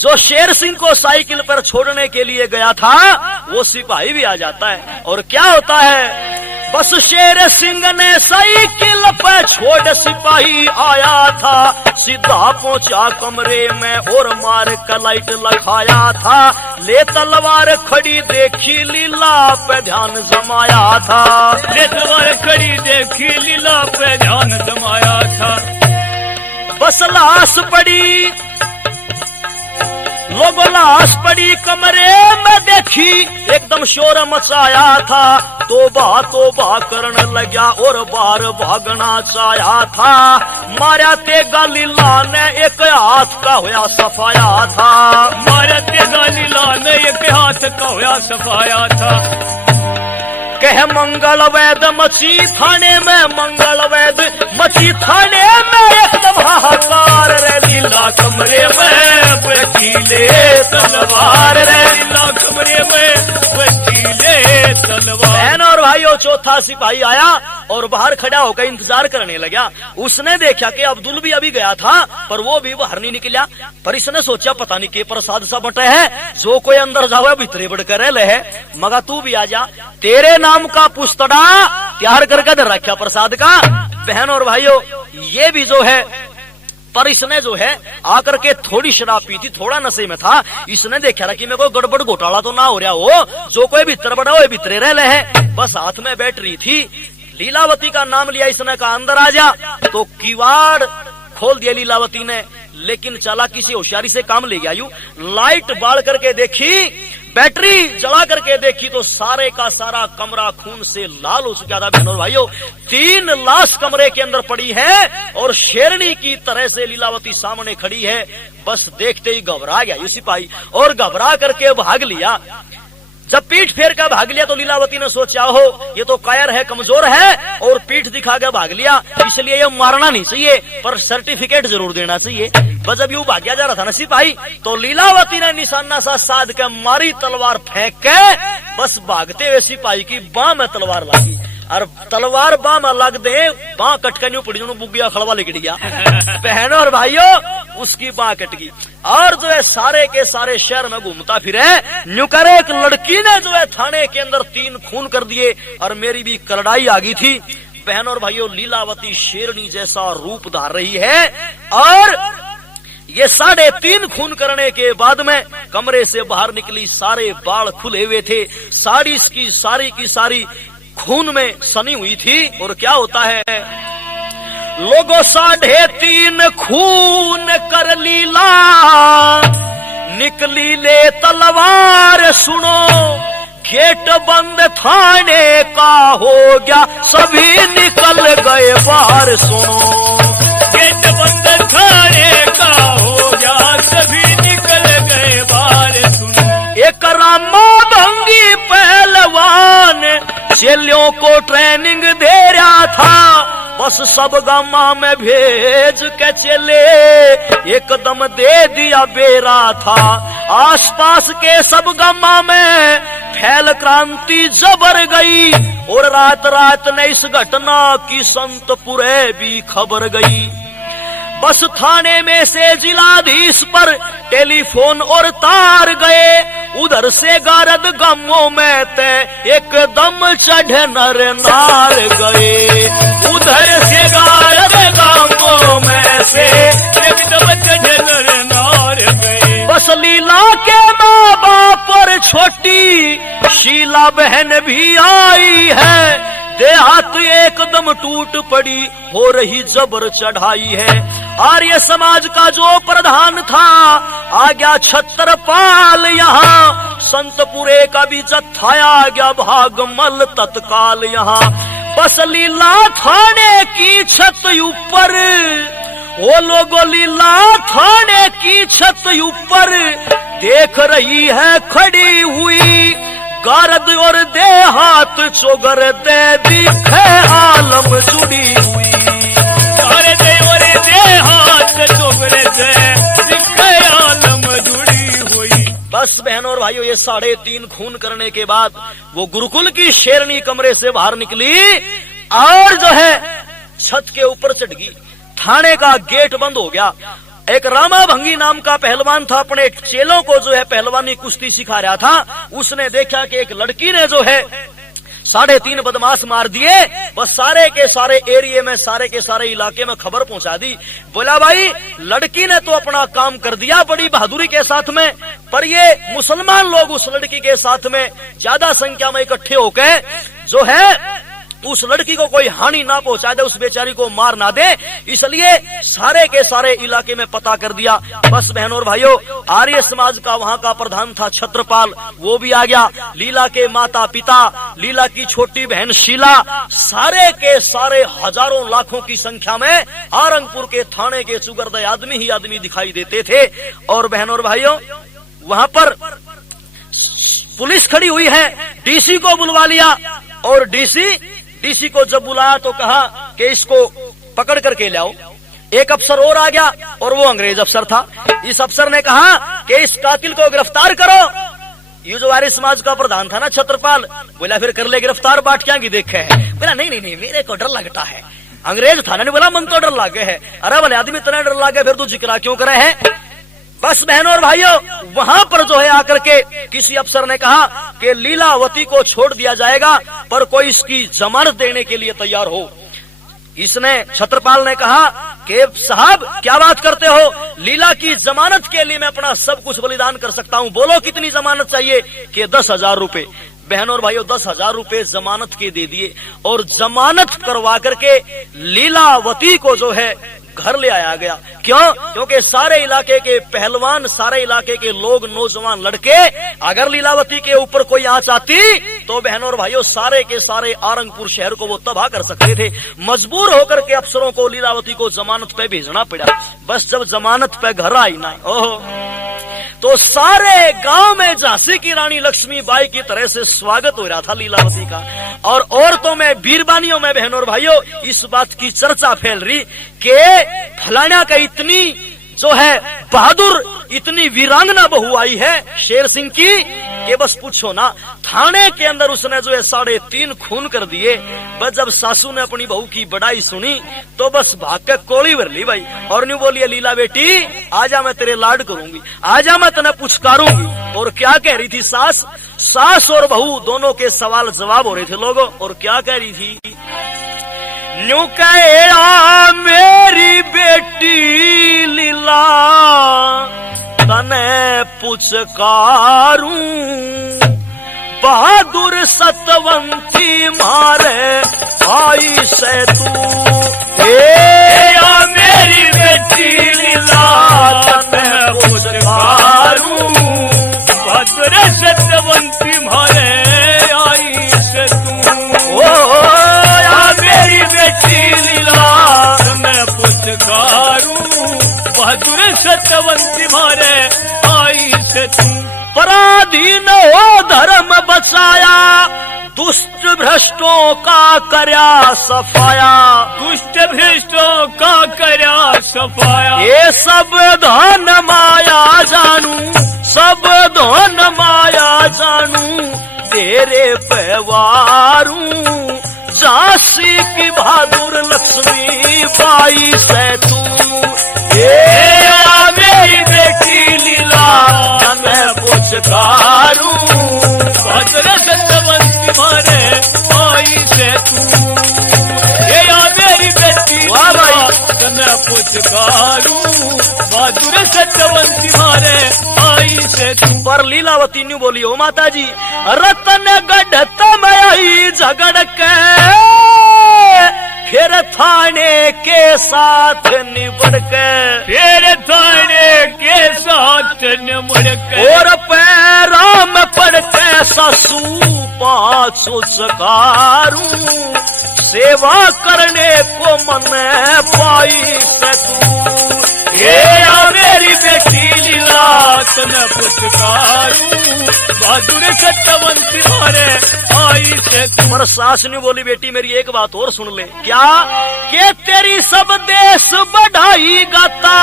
जो शेर सिंह को साइकिल पर छोड़ने के लिए गया था, वो सिपाही भी आ जाता है। और क्या होता है, बस शेर सिंह ने साइकिल पर छोड़ सिपाही आया था। सीधा पहुंचा कमरे में और मार का लाइट लगाया था। ले तलवार खड़ी देखी लीला पे ध्यान जमाया था। ले तलवार खड़ी देखी लीला पे ध्यान जमाया था। बस लाश पड़ी, लोगों लाश पड़ी कमरे में देखी, एकदम शोर मचाया था। तोबा तोबा करने लगा और बाहर भागना चाहा था। मारा तेगा लीला ने एक हाथ का होया सफाया था। मारा तेगा लीला ने एक हाथ का होया सफाया था। कह मंगल वैद मची थाने में, मंगल वैद मची थाने में, एकदम हाहाकार रे। लीला कमरे में बैठी ले तलवार रे, लीला कमरे में बैठी ले तलवार। बहन और भाइयों, चौथा सिपाही आया और बाहर खड़ा होकर इंतजार करने लगा। उसने देखा कि अब्दुल भी अभी गया था, पर वो भी बाहर नहीं निकला। पर इसने सोचा पता नहीं के प्रसाद सा बटे है, जो कोई अंदर जावे भीतरे बढ़ कर रह है। मगा तू भी आ जा, तेरे नाम का पुस्तड़ा तैयार करके दे रखा प्रसाद का। बहन और भाइयों, ये भी जो है, पर इसने जो है आकर के थोड़ी शराब पी थी, थोड़ा नशे में था। इसने देखा कि मेरे को गड़बड़ घोटाला तो ना हो रहा हो, जो कोई भीतर बड़ा हो भीतरे रह है। बस हाथ में बैठ रही थी, लीलावती का नाम लिया इसने, कहा अंदर आ जा। तो किवाड़ खोल दिया लीलावती ने, लेकिन चालाकी से होशियारी से काम ले गया। यूं लाइट बाल करके देखी, बैटरी जला करके देखी तो सारे का सारा कमरा खून से लाल हो चुका था। बहनों भाइयों, 3 लाश कमरे के अंदर पड़ी है और शेरनी की तरह से लीलावती सामने खड़ी है। बस देखते ही घबरा गया ये सिपाही और घबरा करके भाग लिया। जब पीठ फेर कर भाग लिया तो लीलावती ने सोचा हो ये तो कायर है, कमजोर है, और पीठ दिखा के भाग लिया, इसलिए ये मारना नहीं चाहिए, पर सर्टिफिकेट जरूर देना चाहिए। बस जब यूं भाग्या जा रहा था ना सिपाही, तो लीलावती ने निशाना सा साध के मारी तलवार फेंक के। बस भागते हुए सिपाही की बाह में तलवार लगी, और तलवार बाह में लग दे, बाह कटका न्यू पड़ी, बुग्गिया खड़वा लिकट गया। बहनों और भाइयों, उसकी बाह कट गई। और जो है सारे के सारे शहर में घूमता फिरे। न्यू करे एक लड़की ने जो है थाने के अंदर 3 खून कर दिए, और मेरी भी करड़ाई आ गई थी। बहनों और भाइयों, लीलावती शेरनी जैसा रूप धार रही है, और ये 3.5 खून करने के बाद में कमरे से बाहर निकली, सारे बाल खुले हुए थे, साड़ी की सारी की सारी खून में सनी हुई थी। और क्या होता है, लोगों 3.5 खून कर लीला, निकली ले तलवार सुनो, गेट बंद थाने का हो गया, सभी निकल गए बाहर सुनो। गेट बंद थाने का हो गया, सभी निकल गए बाहर सुनो। एक रामा भंगी पहलवान चेलियों को ट्रेनिंग दे रहा था, बस सब गामा में भेज के चले। ये एकदम दे दिया बेरा था। आसपास के सब गामा में फैल क्रांति जबर गई और रात रात ने इस घटना की संतपुरे भी खबर गई। बस थाने में से जिलाधीश पर टेलीफोन और तार गए, उधर से गारद गमों में ते एकदम चढ़े नर नार गए। उधर से गारद गमों में से एकदम चढ़े नर नार गए। बस लीला के माँ बाप और छोटी शीला बहन भी आई है। देहात एकदम टूट पड़ी, हो रही जबर चढ़ाई है। आर्य समाज का जो प्रधान था आ गया छत्रपाल यहाँ, संतपुरे का भी जत्था आ गया भागमल तत्काल यहाँ। बस लीला थाने की छत ऊपर, वो लोगों लीला थाने की छत ऊपर देख रही है खड़ी हुई। गारद और देहात चोगर दे दिखे आलम जुड़ी हुई। गारद और देहात चोगर दे दिखे आलम जुड़ी हुई। बस बहनों और भाइयों, ये 3.5 खून करने के बाद वो गुरुकुल की शेरनी कमरे से बाहर निकली और जो है छत के ऊपर चढ़ गई। थाने का गेट बंद हो गया। एक रामा भंगी नाम का पहलवान था, अपने चेलों को जो है पहलवानी कुश्ती सिखा रहा था। उसने देखा कि एक लड़की ने जो है 3.5 बदमाश मार दिए। बस सारे के सारे एरिया में, सारे के सारे इलाके में खबर पहुंचा दी। बोला भाई लड़की ने तो अपना काम कर दिया बड़ी बहादुरी के साथ में, पर ये मुसलमान लोग उस लड़की के साथ में ज्यादा संख्या में इकट्ठे होकर जो है उस लड़की को कोई हानि ना पहुंचा दे, उस बेचारी को मार ना दे, इसलिए सारे के सारे इलाके में पता कर दिया। बस बहनों और भाइयों, आर्य समाज का वहां का प्रधान था छत्रपाल, वो भी आ गया। लीला के माता पिता, लीला की छोटी बहन शीला, सारे के सारे हजारों लाखों की संख्या में आरंगपुर के थाने के चुगरदे आदमी ही आदमी दिखाई देते थे। और बहनों और भाइयों, वहां पर पुलिस खड़ी हुई है। डीसी को बुलवा लिया और डीसी को जब बुलाया तो कहा कि इसको पकड़ करके लाओ। एक अफसर और आ गया और वो अंग्रेज अफसर था। इस अफसर ने कहा कि इस कातिल को गिरफ्तार करो। ये जो आर्य समाज का प्रधान था ना छत्रपाल, बोला फिर कर ले गिरफ्तार, बाट क्या की देखे है। बोला नहीं मेरे को डर लगता है। अंग्रेज था ना, बोला मन तो डर लागे है। अरे भले आदमी इतना डर लागे फिर तू जिक्र क्यों करे है। बस बहनों और भाइयों, वहां पर जो है आकर के किसी अफसर ने कहा कि लीलावती को छोड़ दिया जाएगा, पर कोई इसकी जमानत देने के लिए तैयार हो। इसने छत्रपाल ने कहा कि साहब क्या बात करते हो, लीला की जमानत के लिए मैं अपना सब कुछ बलिदान कर सकता हूँ। बोलो कितनी जमानत चाहिए? कि 10,000 रुपए। बहनों और भाइयों, 10,000 रुपए जमानत के दे दिए और जमानत करवा करके लीलावती को जो है घर ले आया गया। क्यों? क्योंकि सारे इलाके के पहलवान, सारे इलाके के लोग, नौजवान लड़के, अगर लीलावती के ऊपर कोई आंच आती तो बहनों और भाइयों सारे के सारे आरंगपुर शहर को वो तबाह कर सकते थे। मजबूर होकर के अफसरों को लीलावती को जमानत पे भेजना पड़ा। बस जब जमानत पे घर आई ना, ओहो, तो सारे गांव में झांसी की रानी लक्ष्मीबाई की तरह से स्वागत हो रहा था लीलावती का। और औरतों में, बीरबानियों में बहनों और भाइयों इस बात की चर्चा फैल रही कि फलाना का इतनी जो है बहादुर, इतनी वीरांगना बहू आई है शेर सिंह की कि बस पूछो ना। थाने के अंदर उसने जो है 3.5 खून कर दिए। बस जब सासू ने अपनी बहू की बड़ाई सुनी तो बस भाग के कोड़ी भर ली भाई, और न्यू बोलिए लीला बेटी आजा मैं तेरे लाड करूंगी, आजा मैं तेने पुचकारूंगी। और क्या कह रही थी सास और बहू दोनों के सवाल जवाब हो रहे थे लोगों। और क्या कह रही थी? न्यू कहा मेरी बेटी लीला तने पुचकारूं, बहादुर सतवंती मारे आई से तू। मेरी बेटी लीला तने पुचकारूं, बहादुर सतवंती मारे आई से तू। मेरी बेटी लीला मैं पुचकारूं, बहादुर सतवंती मारे आई से तू। पराधीन हो धर्म बचाया, दुष्ट भ्रष्टों का करया सफाया, दुष्ट भ्रष्टों का करया सफाया। ये सब धन माया जानू, सब धन माया जानू, तेरे पैवारू, झांसी की बहादुर लक्ष्मी बाई से तू, मेरी बेटी लीला मैं पुचकारू, भद्र सत्यवंती मारे आई से तू, मेरी बेटी वाह भाई, मैं पुचकारू, बहादुर सत्यवंती मारे आई से तू। पर लीलावती न्यू बोली, ओ माता जी रतन गढ़त में आई झगड़ के, फिर थाने के साथ निबड़ के, फिर थाने के साथ निबड़ के, और पैरों में पड़ के ससु पाछू सकारू, सेवा करने को मन पाई से तू, मेरी बेटी लीला मैं पुचकारू, बहादुर सत्यवंती मारे आई से तू। पर सास ने बोली, बेटी मेरी एक बात और सुन ले, क्या के तेरी सब देश बढ़ाई गाता,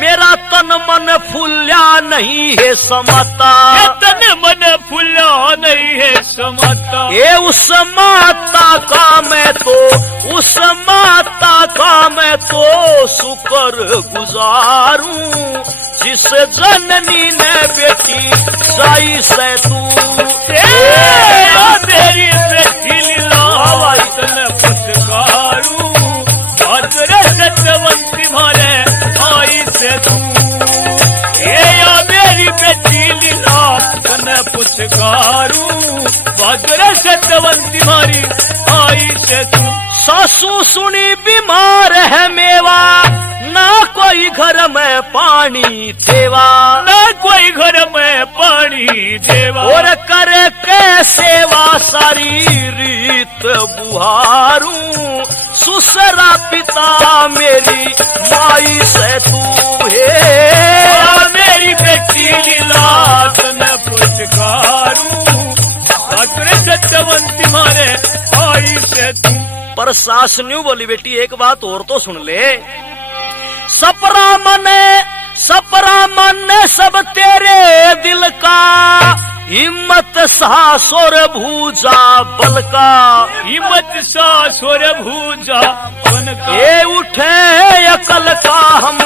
मेरा तन मन फूल्या नहीं है समाता, तन मन फूल्या नहीं है समाता, ये उस माता का मैं तो, उस माता का मैं तो शुक्र गुजारूं, जिस जननी ने बेटी साई से तू, मेरी बेटी लीला मैं पुचकारू, बहादुर सत्यवंती मारे आई से तू, मेरी बेटी लीला मैं पुचकारू, बहादुर सत्यवंती मारी आई से तू। सासू सुनी बीमार है मेवा, ना कोई घर में पानी देवा, ना कोई घर में पानी देवा, और करे के सेवा सारी रीत बुहारू, सुसरा पिता मेरी माई से तू, मेरी बेटी लीला मैं पुचकारू, बहादुर सत्यवंती मारे आई से तू। पर सास न्यू बोली, बेटी एक बात और तो सुन ले, सपरा मन सब तेरे दिल का, हिम्मत साहस और भूजा बल का, हिम्मत साहस और भूजा बल का, ये उठे अकल का हम,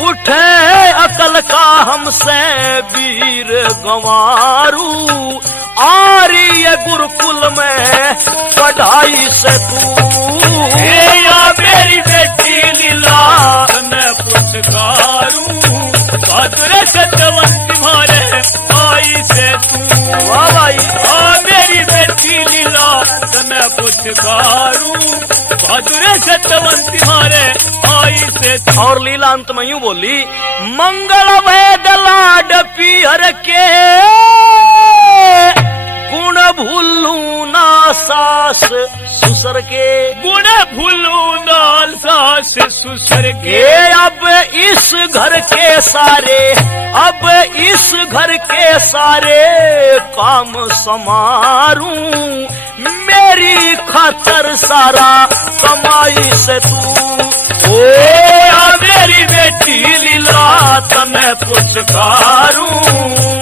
उठे अकल का हमसे वीर गंवारू, आर्य गुरुकुल में पढ़ाई से तू, मेरी बेटी लीला मैं पुचकारू, बहादुर सत्यवंती मारे आई से तू, वाह भाई, मेरी बेटी लीला मैं पुचकारू, बहादुर सत्यवंती मारे आई से तू। और लीला अंत में यूं बोली, मंगल वेद लाड पियर के, गुण भूलू ना सास ससुर के, गुण भूलू ना सास ससुर के, अब इस घर के सारे, अब इस घर के सारे काम समारूं, मेरी खातर सारा कमाई से तू, मेरी बेटी लीला मैं पुचकारूं,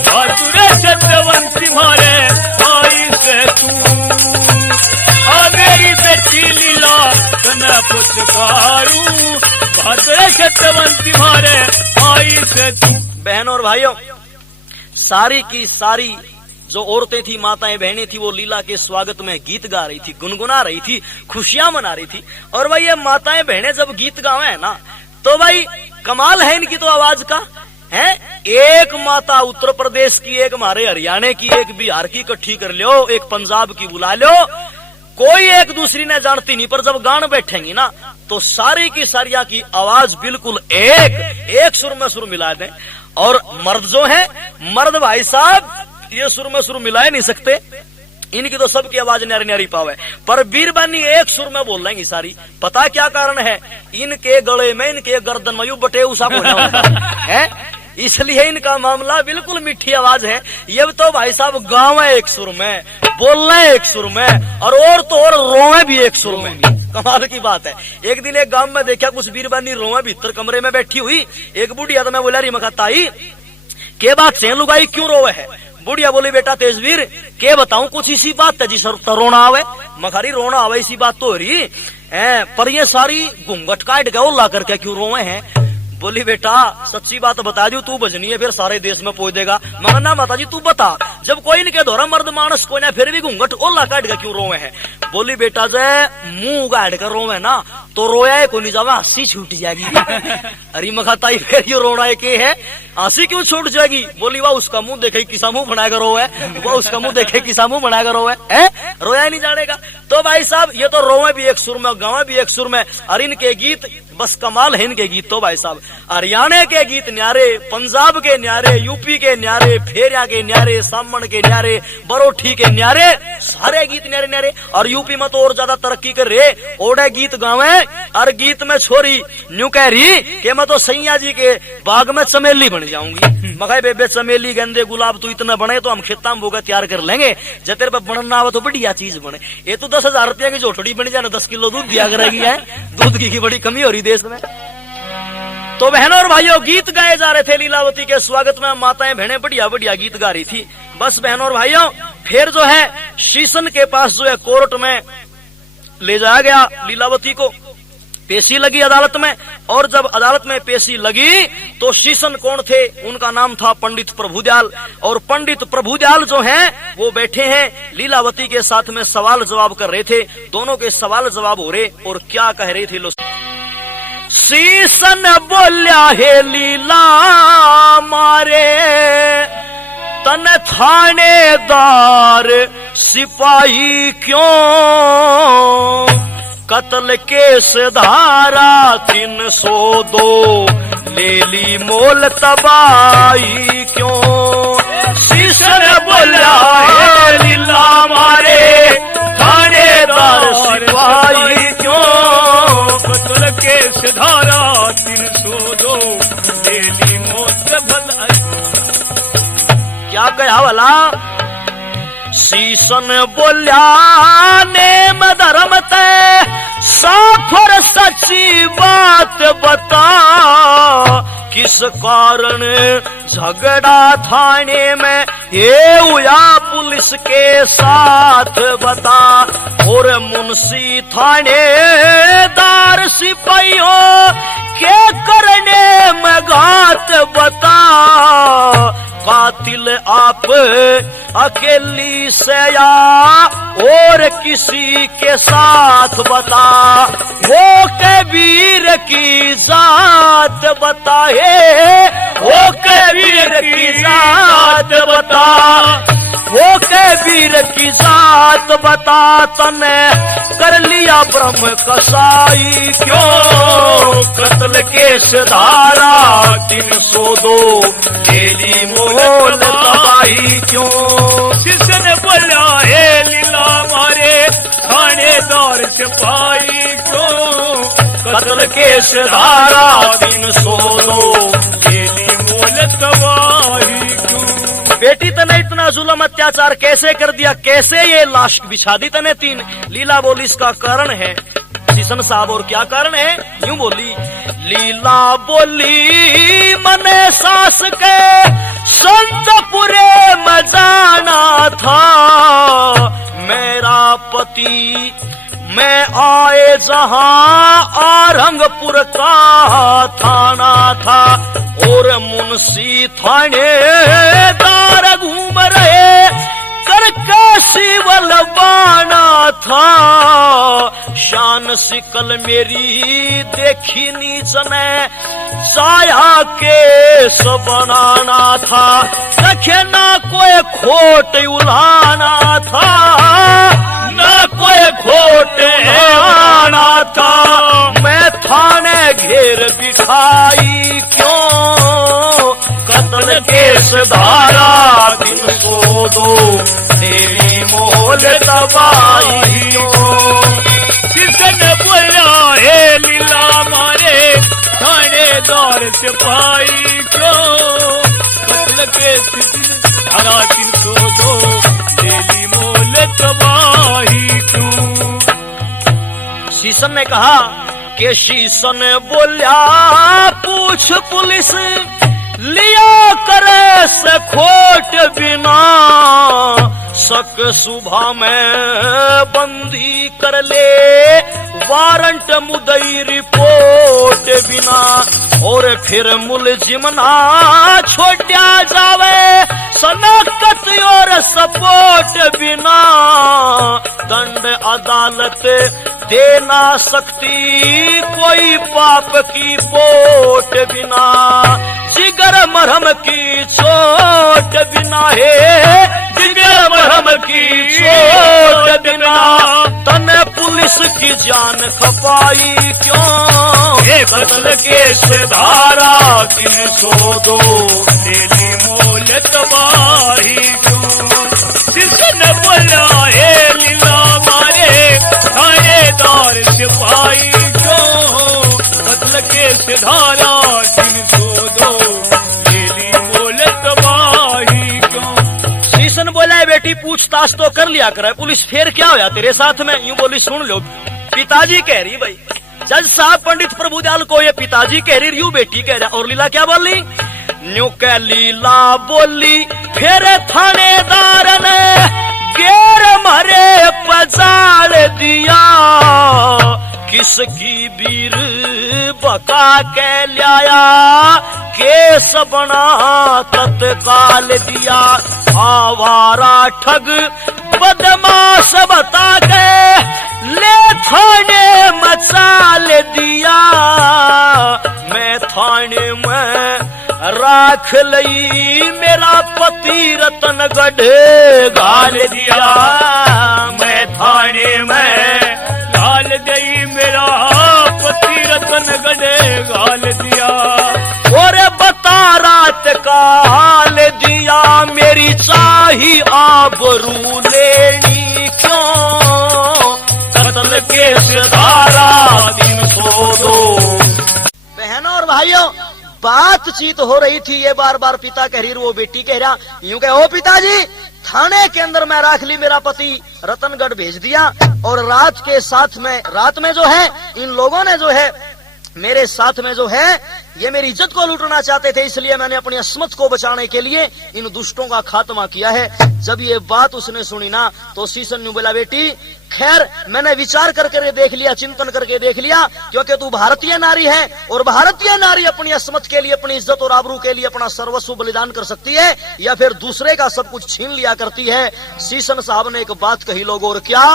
बहादुर सत्यवंती मारे आई से तू, मेरी बेटी लीला मैं पुचकारूं, बहादुर सत्यवंती मारे आई से तू। बहन और भाइयों, सारी की सारी जो औरतें थी, माताएं बहनें थी, वो लीला के स्वागत में गीत गा रही थी, गुनगुना रही थी, खुशियां मना रही थी। और भाई ये माताएं बहनें जब गीत गावे है ना, तो भाई कमाल है इनकी तो आवाज का है। एक माता उत्तर प्रदेश की, एक हमारे हरियाणा की, एक बिहार की इकट्ठी कर लो, एक पंजाब की बुला लो, कोई एक दूसरी ने जानती नहीं, पर जब गान बैठेंगी ना तो सारी की सारिया की आवाज बिल्कुल एक सुर में सुर मिला दें। और मर्द जो है, मर्द भाई साहब ये सुर में सुर मिला ही नहीं सकते, इनकी तो सबकी आवाज न्यारी न्यारी पावे, पर बीरबानी एक सुर में बोल लेंगी सारी। पता क्या कारण है? इनके गले में, इनके गर्दन में यू बटे उसा है, इसलिए इनका मामला बिल्कुल मीठी आवाज है। ये तो भाई साहब गाँव है एक सुर में, बोलना है एक सुर में और तो और रोए भी एक सुर में। कमाल की बात है। एक दिन एक गांव में देखा कुछ बीरबानी रोए भीतर कमरे में बैठी हुई, एक बुढ़िया तो मैं बोला री मखा ताई के बात से लुगाई क्यों रोवे है? बुढ़िया बोली बेटा तेजवीर के बताऊं कुछ इसी बात है जी सर तो रोना आवे। मखारी रोना आवे इसी बात तो हो रही है, पर ये सारी घूंघट काट के ला करके क्यों रोवे हैं? बोली बेटा सच्ची बात बता दू तू बजनी है फिर सारे देश में पहुंच देगा। मगर ना माता जी तू बता, जब कोई नहीं कह दो मर्द मानस को ना फिर भी घूंघट ओला काट के क्यों रोवे है? बोली बेटा जय मुंह गाड़ कर रोवे ना तो रोया को नहीं जावे हंसी छूट जाएगी। अरे मखाताई फिर ये रोना है के है हंसी क्यों छूट जाएगी? बोली वाह उसका मुंह देखे किसा मुंह बनाकर रोवे, वह उसका मुंह देखे किसा मुंह बनाकर रोवे है, रोया नहीं जानेगा। तो भाई साहब ये तो रोवे भी एक सुर में गावे भी एक सुर में। और इनके गीत बस कमाल है इनके गीत तो भाई साहब। हरियाणा के गीत न्यारे, पंजाब के न्यारे, यूपी के न्यारे, फेरिया के न्यारे, सामण के न्यारे, बरोठी के न्यारे, सारे गीत न्यारे न्यारे। और यूपी में तो और ज्यादा तरक्की कर रहे, ओडे गीत गावे और गीत में छोरी न्यू कह रही कि मैं तो सैया जी के बाग में चमेली बन जाऊंगी। मगर बेबे चमेली गेंदे गुलाब तू इतना बने तो हम खेता में बोगा तैयार कर लेंगे, जब तेरे पे बनना आवे तो बढ़िया चीज बने। ये तो 10,000 रुपया की जोटड़ी बन जाए 10 किलो दूध दिया करेगी है, दूध की बड़ी कमी हो रही देश में। तो बहनों और भाइयों गीत गाए जा रहे थे लीलावती के स्वागत में, माताएं बहनें बढ़िया बढ़िया गीत गा रही थी। बस बहनों और भाइयों फिर जो है शीशन के पास जो है कोर्ट में ले जाया गया लीलावती को, पेशी लगी अदालत में। और जब अदालत में पेशी लगी तो शीशन कौन थे? उनका नाम था पंडित प्रभुदयाल। और पंडित प्रभुदयाल जो हैं वो बैठे हैं लीलावती के साथ में सवाल जवाब कर रहे थे। दोनों के सवाल जवाब हो रहे और क्या कह रहे थे लो। शीशन बोल्या हे लीला मारे तन थानेदार सिपाही क्यों, कत्ल केस धारा 302 ले ली मोल तबाही क्यों। शीशन बोल्या हे लीला मारे थानेदार सिपाही क्यों, कत्ल केस धारा 302 ले ली मोल तबाही। क्या कहा वाला? शीशन बोल्या नेम धर्म ते साफर सच्ची बात बता, किस कारण झगड़ा थाने में ये हुआ पुलिस के साथ बता। और मुंशी थानेदार सिपाहियों के करने में घात बता, कातिल आप अकेली से या और किसी के साथ बता। वो के वीर की जात बताए, वो के वीर की जात बता, वो के वीर की जात बता। तने कर लिया ब्रह्म कसाई क्यों, कत्ल केस धारा 302 लेली मोल तबाही क्यों। शीशन बोल्या हे लीला मारे थानेदार सिपाही क्यों, कत्ल केस धारा 302 लेली मोल तबाही क्यों। बेटी तने इतना जुल्म अत्याचार कैसे कर दिया, कैसे ये लाश बिछा दी तने 3? लीला बोली इसका कारण है शीशन साहब। और क्या कारण है? यूं बोली लीला बोली मने सास के संतपुरे में जाना था, मेरा पति मैं आए जहां आरंगपुर का थाना था। और मुंशी थानेदार घूम रहे करके शिवल बाना था, शान शिकल मेरी देखी नीच ने साया केस बनाना था। सखे ना कोई खोट उलाना था, ना कोई खोट उलाना था। मैं थाने घेर बिठाई क्यों, कत्ल केस धारा 302 तेरी मोल तबाही क्यों। शीशन बोल्या हे लीला मारे थानेदार सिपाही क्यों, कत्ल केस धारा 302 लेली मोल तबाही क्यों। शीशन ने कहा कि शीशन बोलिया पूछ पुलिस लिया करे से खोट बिना, शक सुबह में बंदी कर ले वारंट मुदई रिपोर्ट बिना, और फिर मुलजिम ना छोड़ा जावे शनाख्त और सपोर्ट बिना, दंड अदालत दे ना सकती कोई पाप की पोट बिना, जिगर मरहम की चोट बिना है, जिगर मरहम की चोट बिना, तने पुलिस की जान खपाई क्यों। कत्ल के धारा 302 तेरी मोल तबाही क्यों। जिसने बोला है लीला मारे थानेदार सिपाही क्यों। कत्ल के धारा 302 तेरी मोल तबाही क्यों। शीशन बोला बेटी पूछताछ तो कर लिया करे, पुलिस फिर क्या होया तेरे साथ में। यूं बोली सुन लो पिताजी कह रही भाई, जज साहब पंडित प्रभुदयाल को ये पिताजी कह रही, यूं बेटी कह रहा। और लीला क्या बोली, न्यू कह लीला बोली फिर थानेदार ने गेर मरे पजाड़ दिया, किसकी वीर बका के लाया, केस बना तत्काल दिया, आवारा ठग बदमाश बता के ले थाने मचाल दिया, मैं थाने में राख लई मेरा पति रतनगढ़ गाल दिया, मैं थाने में गाल गई मेरा पति रतनगढ़ गाल दिया, और बता रात का हाल दिया, मेरी चाही आबरू लेनी क्यों। कत्ल के धारा 302। बहनों और भाइयों बातचीत हो रही थी, ये बार बार पिता कह रही, वो बेटी कह रहा, यूं कहे ओ पिताजी थाने के अंदर मैं राख ली मेरा पति रतनगढ़ भेज दिया, और रात में जो है इन लोगों ने जो है मेरे साथ में जो है ये मेरी इज्जत को लूटना चाहते थे, इसलिए मैंने अपनी अस्मत को बचाने के लिए इन दुष्टों का खात्मा किया है। जब ये बात उसने सुनी ना तो शीशन ने बोला बेटी खैर मैंने विचार करके देख लिया, चिंतन करके देख लिया, क्योंकि तू भारतीय नारी है और भारतीय नारी अपनी अस्मत के लिए, अपनी इज्जत और आबरू के लिए अपना सर्वस्व बलिदान कर सकती है या फिर दूसरे का सब कुछ छीन लिया करती है। शीशन साहब ने एक बात कही लोगों, और क्या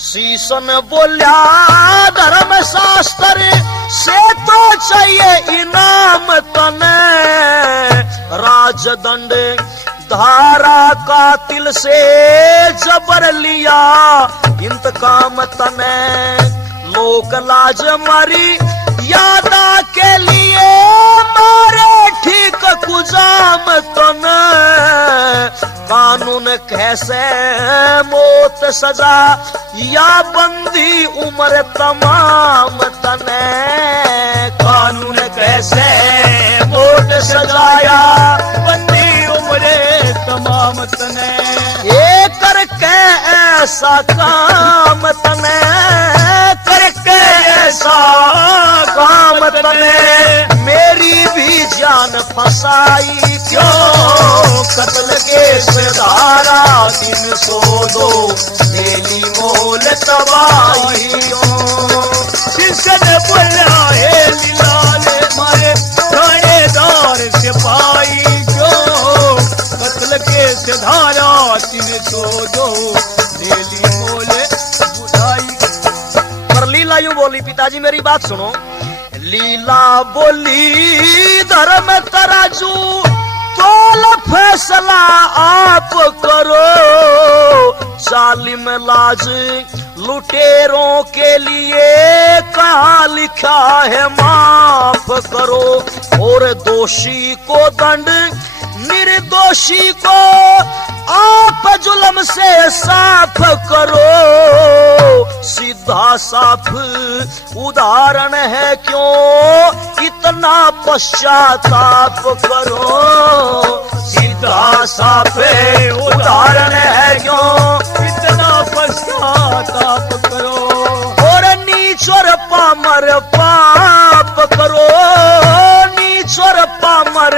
शीशन बोल्या धर्म शास्त्र से तो चाहिए इनाम तने, राजदंड धारा कातिल से जबर लिया इंतकाम तने, लोक लाज मरी यादा के लिए मारे ठीक कुजाम तने, कानून कैसे मौत सजा या बंदी उम्र तमाम तने, कानून कैसे मौत सजाया बंदी उम्र तमाम तने, ये करके ऐसा काम तने, करके ऐसा काम तने, मेरी भी जान फसाई क्यों। कत्ल के धारा 302 तेली मोल तबाही जिसने बोला है लाल मारे थानेदार सिपाही क्यों। कत्ल के धारा 302 तेली मोल बुढ़ाई। पर लीला यूं बोली, पिताजी मेरी बात सुनो। लीला बोली धर्म तराजू तोल फैसला आप करो, जालिम लाज लुटेरों के लिए कहाँ लिखा है माफ करो, और दोषी को दंड निर्दोषी को आप जुल्म से साफ करो, सीधा साफ उदाहरण है क्यों इतना पश्चाताप करो, सीधा साफ उदाहरण है क्यों नीचर पामर पाप करो, नीचर पामर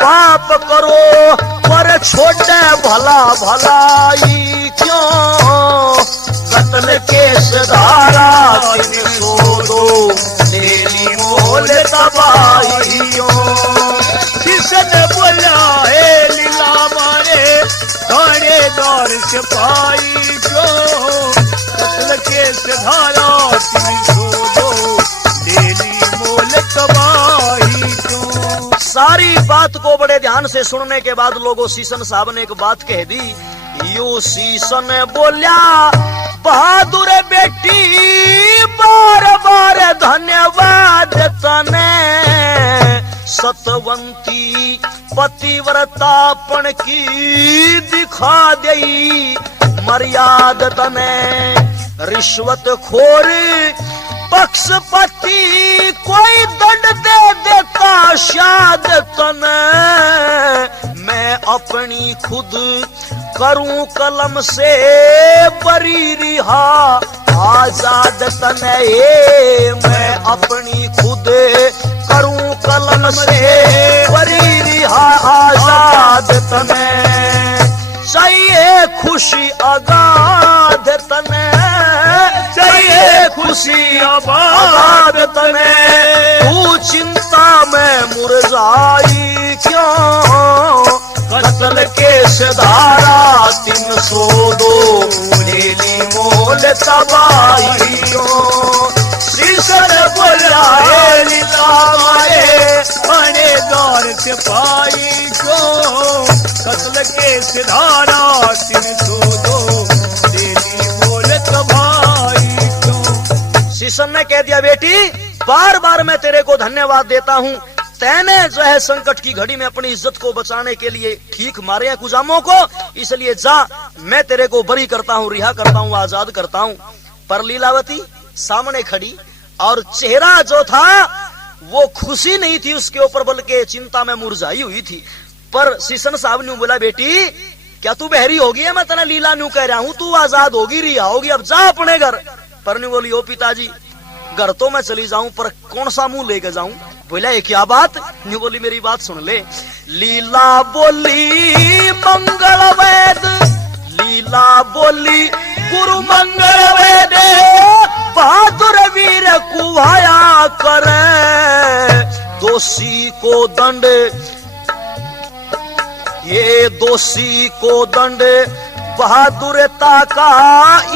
पाप करो, पर छोटे भला भलाई क्यों, कत्ल केस धारा 302 तेरी मोल तबाही क्यों। किसने बोला है लीला मारे थानेदार सिपाही क्यों, कत्ल केस धारा 302 तेरी मोल तबाही क्यों। सारी बात को बड़े ध्यान से सुनने के बाद लोगों सीसन साहब ने एक बात कह दी। यू सीसन बोल्या बहादुर बेटी बार बार धन्यवाद तने, सतवंती पतिव्रतापन की दिखा दई मर्याद तने, रिश्वत खोर पक्षपति कोई दंड दे देता शाद तने, मैं अपनी खुद करूं कलम से बरी रिहा आजाद तने, मैं अपनी खुद करूं कलम से बरी रिहा आजाद तने, चाहिए खुशी आगाध तने, चाहिए खुशी आबाद तने, तू चिंता में मुरझाई क्यों, कत्ल केस धारा 302 तेरी मोल तबाही क्यों। शीशन बोला है लीला मारे थानेदार सिपाही क्यों, कत्ल केस धारा 302 तेरी मोल तबाही क्यों। शीशन ने कह दिया बेटी बार बार मैं तेरे को धन्यवाद देता हूँ, तैने जो है संकट की घड़ी में अपनी इज्जत को बचाने के लिए ठीक मारे हैं कुजामों को, इसलिए जा मैं तेरे को बरी करता हूँ, रिहा करता हूँ, आजाद करता हूँ। पर लीलावती सामने खड़ी और चेहरा जो था वो खुशी नहीं थी उसके ऊपर, बल्कि चिंता में मुरझाई हुई थी। पर सीसन साहब ने बोला बेटी क्या तू बहरी होगी है, मैं तेना लीला न्यू कह रहा हूँ, तू आजाद होगी रिहा होगी, अब जा अपने घर। पर न्यू बोली ओ पिताजी घर तो मैं चली जाऊं पर कौन सा मुंह लेके जाऊं। बोला ये क्या बात, न्यू बोली मेरी बात सुन ले। लीला बोली मंगल वेद, लीला बोली गुरु मंगल वेद, बहादुर वीर कुहाया करे, दोषी को दंड, ये दोषी को दंड बहादुरता का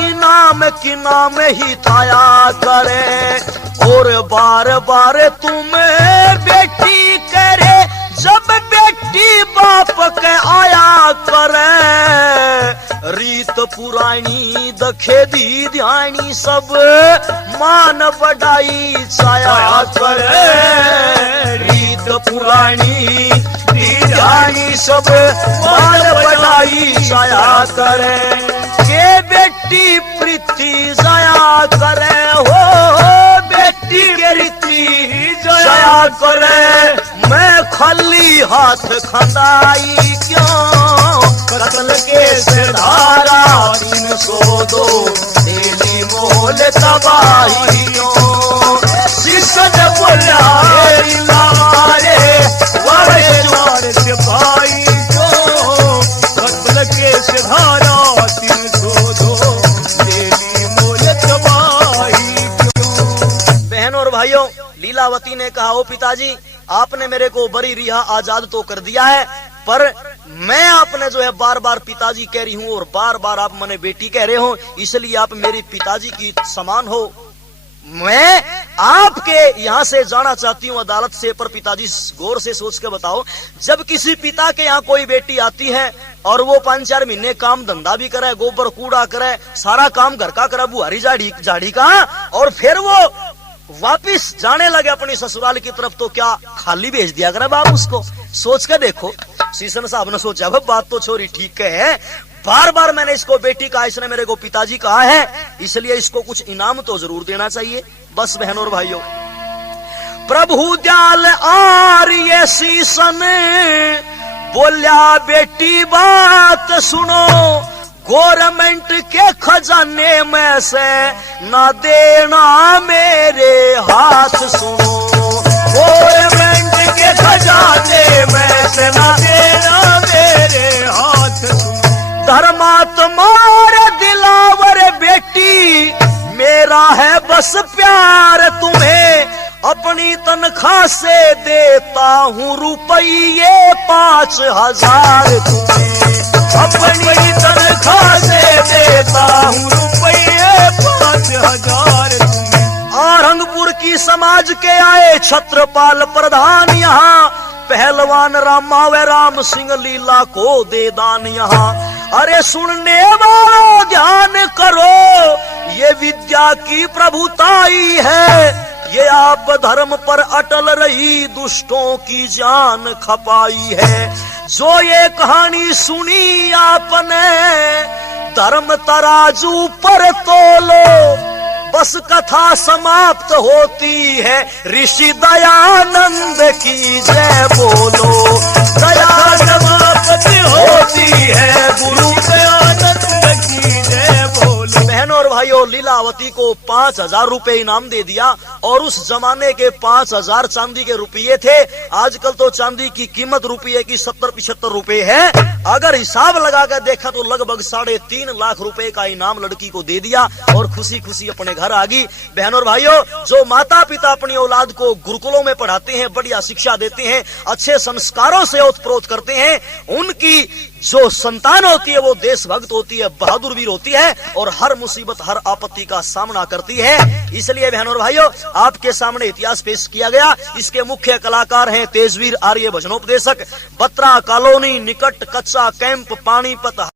इनाम की नाम ही थाया करे, और बार बार तुम बेटी करे जब बेटी बाप के आया करे, रीत पुरानी दखे दी ध्यानी सब मान बढ़ाई छाया करे, रीत पुरानी ध्यानी सब मान बढ़ाई छाया करे, के बेटी प्रीति जाया करे, हो बेटी के रीति जाया करे, मैं खाली हाथ खंडाई क्यों, कत्ल केस धारा 302 तेरी मोल तबाही क्यों। शिष्य बोला मारे वारे सिपाही क्यों, कत्ल केस धारा 302 तेरी मोल तबाही क्यों। बहनों और भाइयों लीलावती ने कहा ओ पिताजी आपने मेरे को बरी रिहा आजाद तो कर दिया है, पर मैं आपने जो है बार बार पिताजी कह रही हूँ और बार बार आप मने बेटी कह रहे हो, इसलिए आप मेरी पिताजी की समान हो। मैं आपके यहाँ से जाना चाहती हूँ अदालत से, पर पिताजी गौर से सोच के बताओ, जब किसी पिता के यहाँ कोई बेटी आती है और वो 5-4 महीने काम धंधा भी करे, गोबर कूड़ा करे, सारा काम घर का करे, बुहारी झाड़ी का, और फिर वो वापिस जाने लगे अपनी ससुराल की तरफ, तो क्या खाली भेज दिया करे बाप उसको। सोच के देखो। सीसन साहब ने सोचा बात तो छोरी ठीक है, बार बार मैंने इसको बेटी कहा, इसने मेरे को पिताजी कहा है, इसलिए इसको कुछ इनाम तो जरूर देना चाहिए। बस बहनों और भाइयों प्रभु दयाल आर्य सीसन बोलिया बेटी बात सुनो, गवर्नमेंट के खजाने में से न देना मेरे हाथ सुनो, गवर्नमेंट के खजाने में से न देना मेरे हाथ सुनो। धर्मात्मा रे दिलावर बेटी मेरा है बस प्यार तुम्हें, अपनी तनख्वाह से देता हूँ रुपये 5000 तुम्हें, अपनी तनख्वाह से देता हूँ रुपये 5000 तुम्हें। औरंगपुर की समाज के आए छत्रपाल प्रधान यहाँ, पहलवान रामावे राम सिंह लीला को दे दान यहाँ। अरे सुनने वालों ध्यान करो, ये विद्या की प्रभुताई है, ये आप धर्म पर अटल रही दुष्टों की जान खपाई है। जो ये कहानी सुनी आपने धर्म तराजू पर तोलो, बस कथा समाप्त होती है, ऋषि दयानंद की जय बोलो। दया समाप्त होती है, गुरु दयानंद की जय बोलो। बहनों और भाइयों, लीलावती को 5000 रुपए इनाम दे दिया, और उस जमाने के 5000 चांदी के रुपये थे। आजकल तो चांदी की कीमत रुपये की 70-75 रुपए है। अगर हिसाब लगाकर देखा तो लगभग 3.5 लाख रुपए का इनाम लड़की को दे दिया और खुशी खुशी अपने घर आ गई। बहनों और भाइयों, जो माता पिता अपनी औलाद को गुरुकुलों में पढ़ाते हैं, बढ़िया शिक्षा देते हैं, अच्छे संस्कारों से ओतप्रोत करते हैं, उनकी जो संतान होती है वो देशभक्त होती है, बहादुर वीर होती है और हर मुसीबत हर आपत्ति का सामना करती है। इसलिए बहनों और भाइयों, आपके सामने इतिहास पेश किया गया। इसके मुख्य कलाकार हैं तेजवीर आर्य भजनोपदेशक, बत्रा कॉलोनी निकट कच्चा कैंप पानीपत।